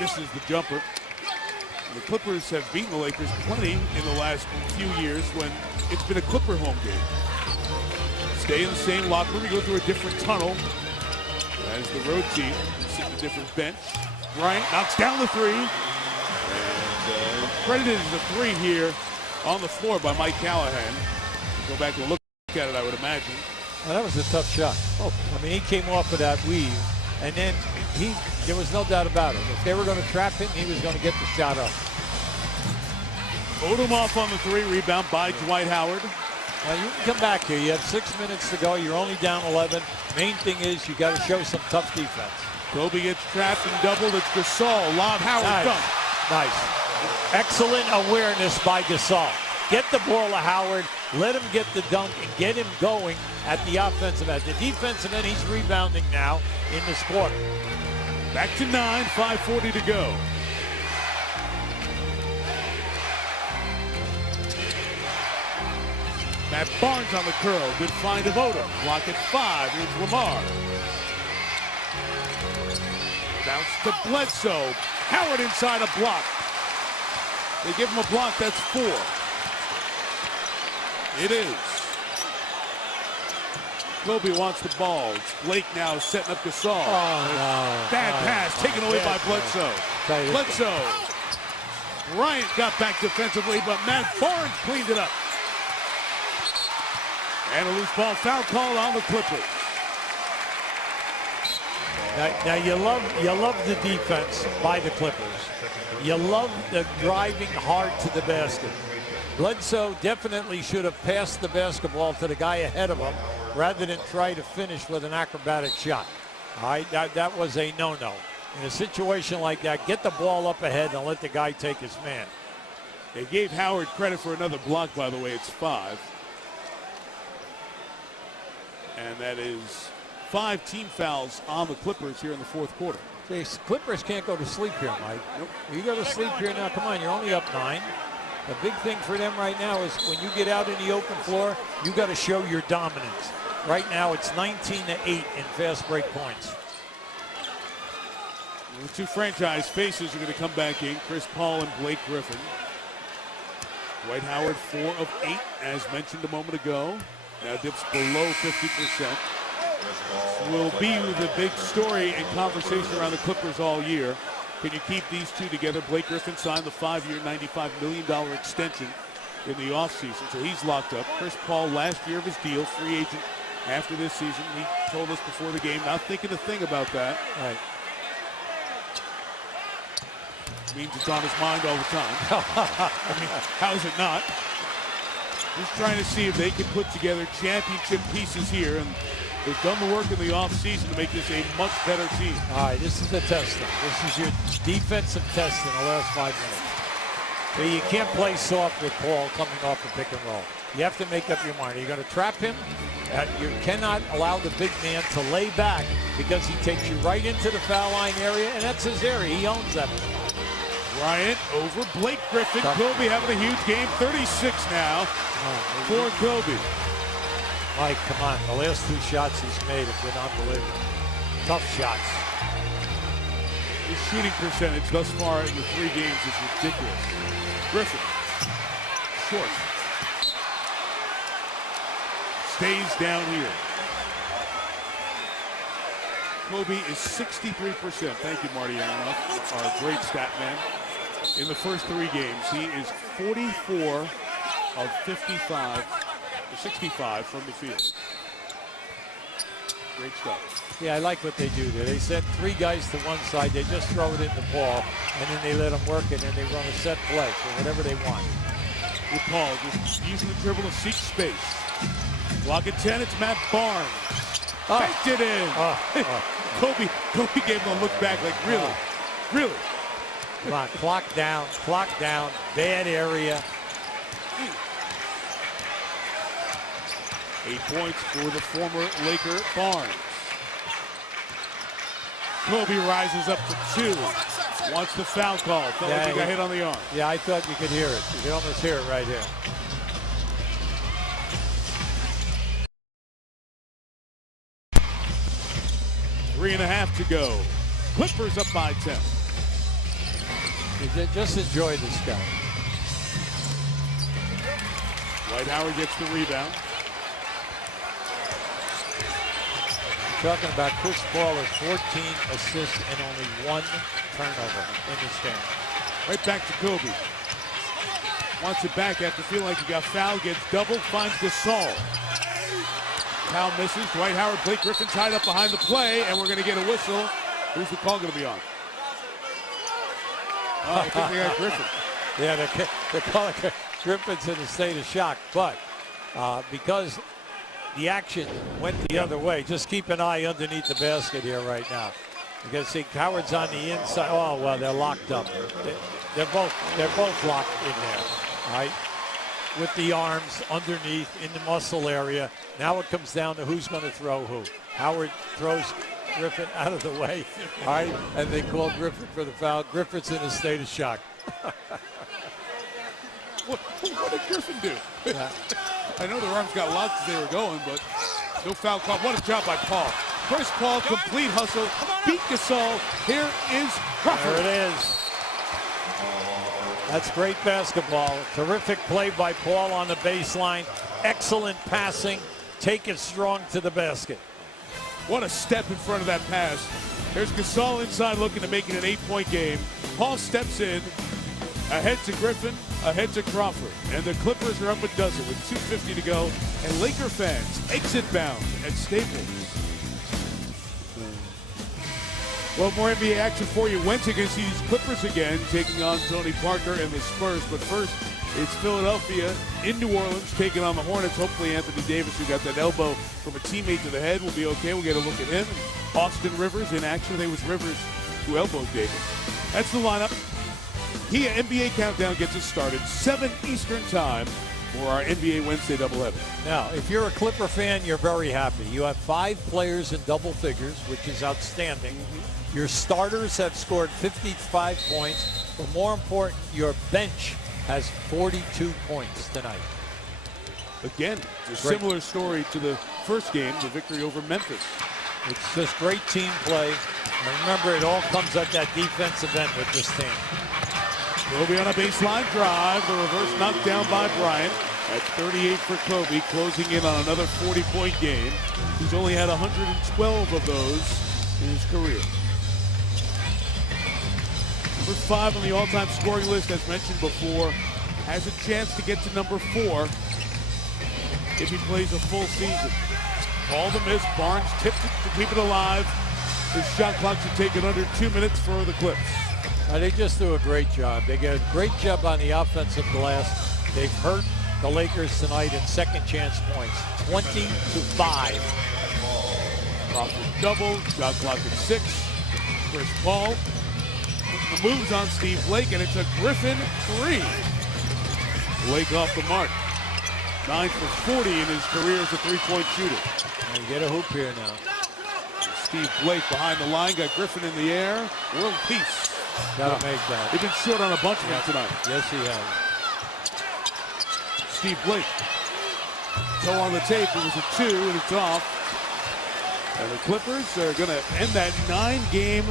misses the jumper. The Clippers have beaten the Lakers plenty in the last few years when it's been a Clipper home game. Stay in the same locker room. You go through a different tunnel as the road team sit in a different bench. Bryant knocks down the 3. And credited as the 3 here on the floor by Mike Callahan. Go back and look at it, I would imagine. Well, that was a tough shot. I mean, he came off of that weave, and then there was no doubt about it. If they were going to trap him, he was going to get the shot up. Odom off on the 3, rebound by Dwight Howard. Now you can come back here. You have 6 minutes to go. You're only down 11. Main thing is you got to show some tough defense. Kobe gets trapped and doubled. It's Gasol. Lob Howard dunk. Nice. Excellent awareness by Gasol. Get the ball to Howard. Let him get the dunk and get him going at the offensive end. The defensive end, he's rebounding now in this quarter. Back to 9, 5:40 to go. Matt Barnes on the curl. Good find of Odom. Block at 5. Here's Lamar. Bounce to Bledsoe. Howard inside a block. They give him a block. That's 4. It is. Kobe wants the ball. It's Blake now setting up Gasol. Oh, no. Bad pass taken away by Bledsoe. Bledsoe. Bryant got back defensively, but Matt Barnes cleaned it up. And a loose ball foul call on the Clippers. Now you love the defense by the Clippers. You love the driving hard to the basket. Bledsoe definitely should have passed the basketball to the guy ahead of him rather than try to finish with an acrobatic shot. All right, that was a no-no. In a situation like that, get the ball up ahead and let the guy take his man. They gave Howard credit for another block, by the way. It's 5. And that is 5 team fouls on the Clippers here in the fourth quarter. The Clippers can't go to sleep here, Mike. Nope. You go to sleep here now. Come on, you're only up 9. The big thing for them right now is when you get out in the open floor, you got to show your dominance. Right now, it's 19-8 in fast break points. The two franchise faces are going to come back in, Chris Paul and Blake Griffin. Dwight Howard, 4 of 8, as mentioned a moment ago. Now dips below 50%. Will be the big story and conversation around the Clippers all year. Can you keep these two together? Blake Griffin signed the 5-year, $95 million extension in the offseason, so he's locked up. Chris Paul, last year of his deal, free agent after this season. He told us before the game, not thinking a thing about that. Right. Means it's on his mind all the time. I mean, how is it not? Just trying to see if they can put together championship pieces here, and they've done the work in the offseason to make this a much better team. All right, this is the testing. This is your defensive test in the last 5 minutes. So you can't play soft with Paul coming off the pick and roll. You have to make up your mind. Are you going to trap him? You cannot allow the big man to lay back because he takes you right into the foul line area, and that's his area. He owns that. Bryant over Blake Griffin. Kobe having a huge game. 36 now for Kobe. Mike, come on. The last 2 shots he's made have been unbelievable. Tough shots. His shooting percentage thus far in the 3 games is ridiculous. Griffin. Short. Stays down here. Kobe is 63%. Thank you, Marty Aronoff, our great stat man. In the first 3 games, he is 44 of 55, 65 from the field. Great stuff. Yeah, I like what they do there. They send 3 guys to one side. They just throw it into Paul, and then they let him work it, and they run a set play for whatever they want. With Paul just using the dribble to seek space. Block at 10, it's Matt Barnes. Banked it in. Kobe gave him a look back like, really? Really? Come on, clock down, bad area. 8 points for the former Laker Barnes. Kobe rises up to 2. Wants the foul call. Felt like he got hit on the arm. Yeah, I thought you could hear it. You could almost hear it right here. Three and a half to go. Clippers up by 10. Just enjoy this guy. Dwight Howard gets the rebound. Talking about Chris Paul has 14 assists and only 1 turnover in this game. Right back to Kobe. Wants it back after feeling like he got fouled. Gets doubled. Finds Gasol. Foul misses. Dwight Howard, Blake Griffin tied up behind the play, and we're going to get a whistle. Who's the call going to be on? Oh, I think they got Griffin. Yeah, they're calling Griffin's in a state of shock, but because the action went the other way, just keep an eye underneath the basket here right now. Because see, Howard's on the inside. Oh well, they're locked up. They're both locked in there. All right, with the arms underneath in the muscle area. Now it comes down to who's going to throw who. Howard throws Griffin out of the way. All right, and they call Griffin for the foul. Griffin's in a state of shock. What did Griffin do? Yeah. I know their arms got locked as they were going, but no foul call. What a job by Paul. Chris Paul, complete hustle, beat Gasol. Here is Crawford. There it is. That's great basketball. Terrific play by Paul on the baseline. Excellent passing. Take it strong to the basket. What a step in front of that pass. There's Gasol inside looking to make it an 8-point game. Paul steps in, ahead to Griffin, ahead to Crawford. And the Clippers are up a dozen with 2:50 to go. And Laker fans exit bound at Staples. Well, more NBA action for you. Wednesday against these Clippers again, taking on Tony Parker and the Spurs. But first, it's Philadelphia in New Orleans taking on the Hornets. Hopefully Anthony Davis, who got that elbow from a teammate to the head, will be okay. We'll get a look at him. And Austin Rivers in action. It was Rivers who elbowed Davis. That's the lineup. Here, NBA Countdown gets us started. 7 Eastern time for our NBA Wednesday doubleheader. Now, if you're a Clipper fan, you're very happy. You have 5 players in double figures, which is outstanding. Your starters have scored 55 points, but more important, your bench has 42 points tonight. Again, it's a similar story to the first game, the victory over Memphis. It's just great team play. And remember, it all comes at that defensive end with this team. Kobe on a baseline drive. The reverse knocked down by Bryant. At 38 for Kobe, closing in on another 40-point game. He's only had 112 of those in his career. Number 5 on the all-time scoring list, as mentioned before, has a chance to get to number 4 if he plays a full season. All the miss. Barnes tipped it to keep it alive. His shot clock should take it under 2 minutes for the Clips. They just do a great job. They get a great job on the offensive glass. They've hurt the Lakers tonight in second chance points. 20-5. Crawford double. Shot clock at 6. Chris Paul the moves on Steve Blake, and it's a Griffin 3. Blake off the mark. 9 for 40 in his career as a three-point shooter. And get a hoop here now. Steve Blake behind the line, got Griffin in the air. World peace. Gotta make that. They've been short on a bunch of them tonight. Yes, he has. Steve Blake. Toe on the tape. It was a 2, and it's off. And the Clippers are going to end that 9-game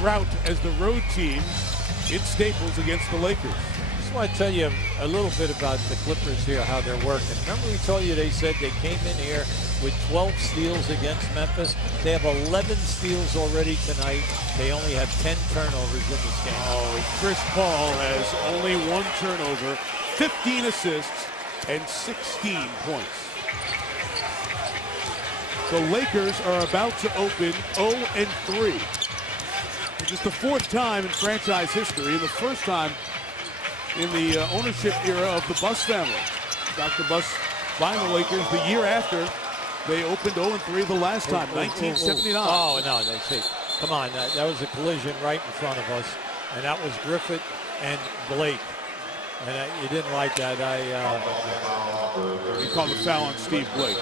drought as the road team in Staples against the Lakers. I want to tell you a little bit about the Clippers here, how they're working. Remember we told you they said they came in here with 12 steals against Memphis. They have 11 steals already tonight. They only have 10 turnovers in this game. Oh, Chris Paul has only 1 turnover, 15 assists, and 16 points. The Lakers are about to open 0-3. Just the 4th time in franchise history, and the first time in the ownership era of the Buss family. Dr. Buss buying the Lakers the year after they opened 0-3 the last time, 1979. Oh, no, see. Come on, that was a collision right in front of us, and that was Griffith and Blake. And you didn't like that. You called the foul on Steve Blake.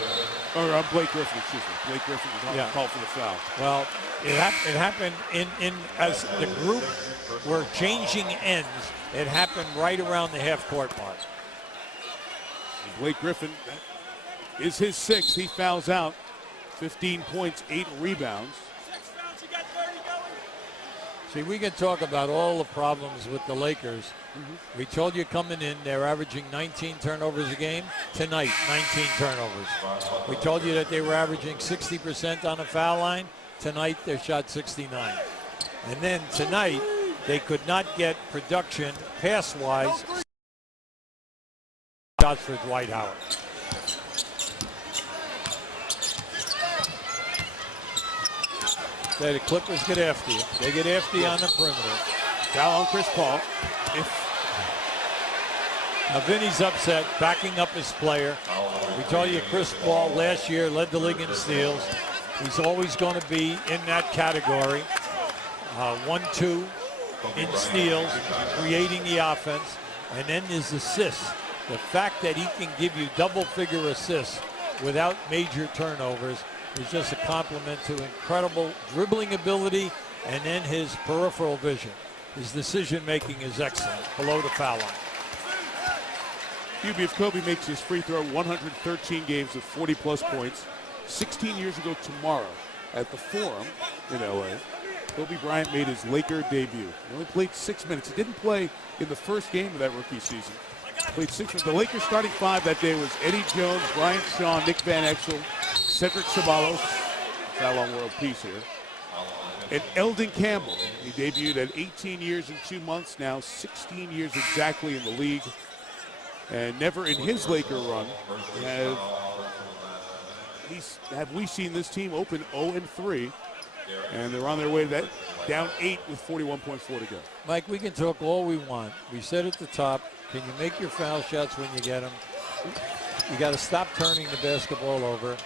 Or Blake Griffin, excuse me. Blake Griffin called for the foul. Well, it happened in as the group were changing ends. It happened right around the half-court mark. Blake Griffin is his 6th. He fouls out. 15 points, 8 rebounds. See, we can talk about all the problems with the Lakers. We told you coming in, they're averaging 19 turnovers a game. Tonight, 19 turnovers. We told you that they were averaging 60% on the foul line. Tonight, they shot 69. And then tonight, they could not get production pass-wise. Shots for Dwight Howard. The Clippers get after you. They get after you on the perimeter. Foul on Chris Paul. Now Vinny's upset, backing up his player. We told you Chris Paul last year led the league in steals. He's always going to be in that category. 1-2 in steals, creating the offense, and then his assists. The fact that he can give you double-figure assists without major turnovers is just a compliment to incredible dribbling ability and then his peripheral vision. His decision-making is excellent below the foul line. If Kobe makes his free throw, 113 games of 40-plus points, 16 years ago tomorrow at the Forum in L.A., Kobe Bryant made his Laker debut. He only played 6 minutes. He didn't play in the first game of that rookie season. Played 6 minutes. The Lakers starting five that day was Eddie Jones, Brian Shaw, Nick Van Exel, Cedric Ceballos, foul on world peace here, and Eldon Campbell. He debuted at 18 years and 2 months, now 16 years exactly in the league. And never in his Laker run have we seen this team open 0-3. And they're on their way to that, down 8 with 41.4 to go. Mike, we can talk all we want. We said at the top, can you make your foul shots when you get them? You got to stop turning the basketball over.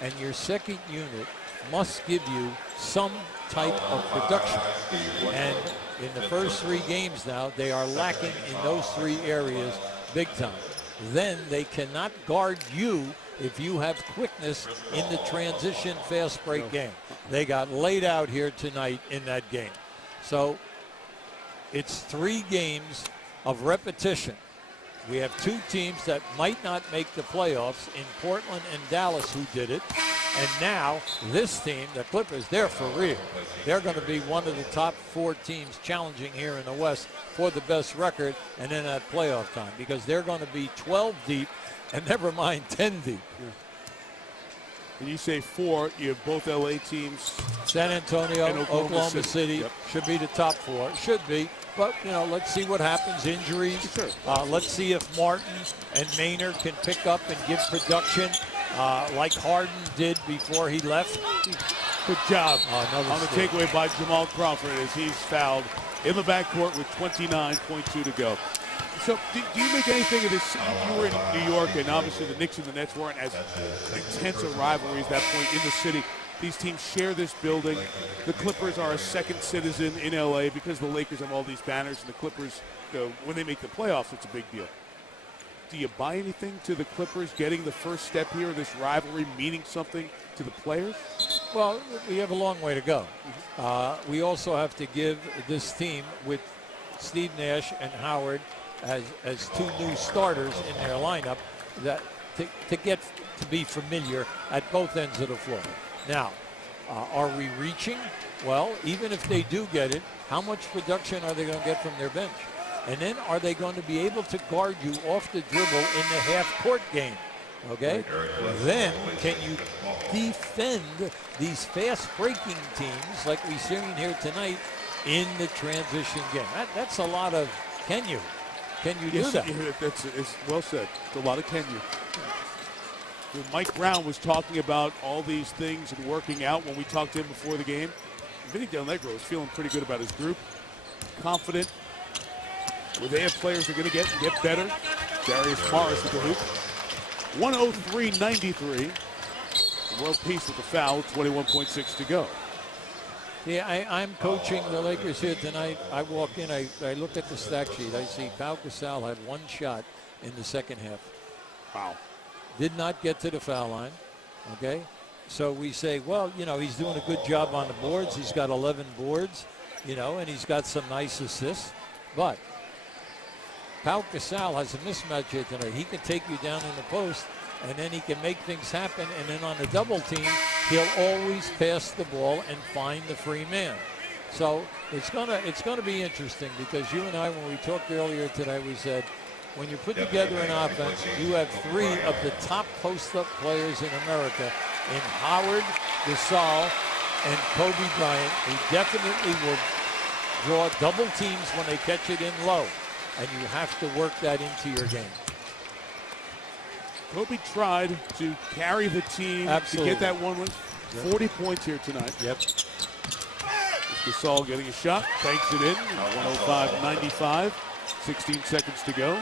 And your second unit must give you some type of production. And in the first 3 games now, they are lacking in those 3 areas big time. Then they cannot guard you if you have quickness in the transition fast break game. They got laid out here tonight in that game. So it's 3 games of repetition. We have 2 teams that might not make the playoffs in Portland and Dallas who did it. And now this team, the Clippers, they're for real. They're going to be one of the top 4 teams challenging here in the West for the best record and in that playoff time, because they're going to be 12 deep and never mind 10 deep. Yeah. When you say 4, you have both LA teams. San Antonio, and Oklahoma City yep. should be the top 4. Should be. But, you know, let's see what happens. Injuries. Sure. Let's see if Martin and Maynard can pick up and give production like Harden did before he left. Good job on the takeaway by Jamal Crawford as he's fouled in the backcourt with 29.2 to go. So do you make anything of this? You were in New York, and obviously the Knicks and the Nets weren't as intense a rivalry at that point in the city. These teams share this building. The Clippers are a second citizen in LA because the Lakers have all these banners, and the Clippers, when they make the playoffs, it's a big deal. Do you buy anything to the Clippers getting the first step here, this rivalry meaning something to the players? Well, we have a long way to go. We also have to give this team with Steve Nash and Howard as 2 new starters in their lineup that to get to be familiar at both ends of the floor. Now, are we reaching? Well, even if they do get it, how much production are they going to get from their bench? And then are they going to be able to guard you off the dribble in the half-court game? Okay? Then can you defend these fast-breaking teams like we've seen here tonight in the transition game? That's a lot of can you? Can you do that? It's well said. It's a lot of can you. Mike Brown was talking about all these things and working out when we talked to him before the game. Vinny Del Negro is feeling pretty good about his group. Confident. Where they have players that are going to get better. Darius Morris with the hoop. 103-93. World Peace with the foul. 21.6 to go. Yeah, I'm coaching the Lakers here tonight. I walk in, I look at the stat sheet. I see Pau Gasol had 1 shot in the second half. Wow. Did not get to the foul line, okay? So we say, well, you know, he's doing a good job on the boards. He's got 11 boards, you know, and he's got some nice assists. But Pau Gasol has a mismatch here tonight. He can take you down in the post, and then he can make things happen. And then on the double team, he'll always pass the ball and find the free man. So it's gonna be interesting, because you and I, when we talked earlier today, we said, when you put together an offense, you have 3 of the top post-up players in America in Howard, Gasol, and Kobe Bryant, who definitely will draw double teams when they catch it in low. And you have to work that into your game. Kobe tried to carry the team to get that one win. 40 points here tonight. Yep. Gasol getting a shot, banks it in. 105-95. 16 seconds to go.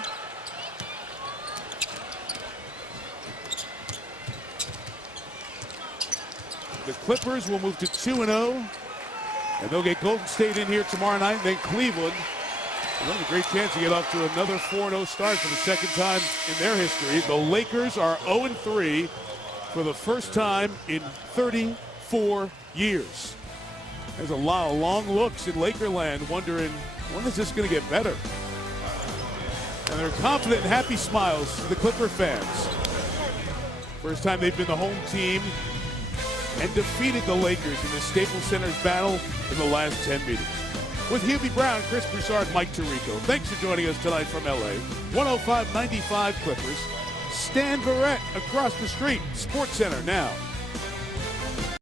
The Clippers will move to 2-0, and they'll get Golden State in here tomorrow night, and then Cleveland. They'll have a great chance to get off to another 4-0 start for the second time in their history. The Lakers are 0-3 for the first time in 34 years. There's a lot of long looks in Lakerland, wondering, when is this going to get better? And they're confident and happy smiles to the Clipper fans. First time they've been the home team and defeated the Lakers in the Staples Center's battle in the last 10 meetings. With Hubie Brown, Chris Broussard, Mike Tirico. Thanks for joining us tonight from LA. 105-95 Clippers. Stan Verrett across the street. Sports Center now.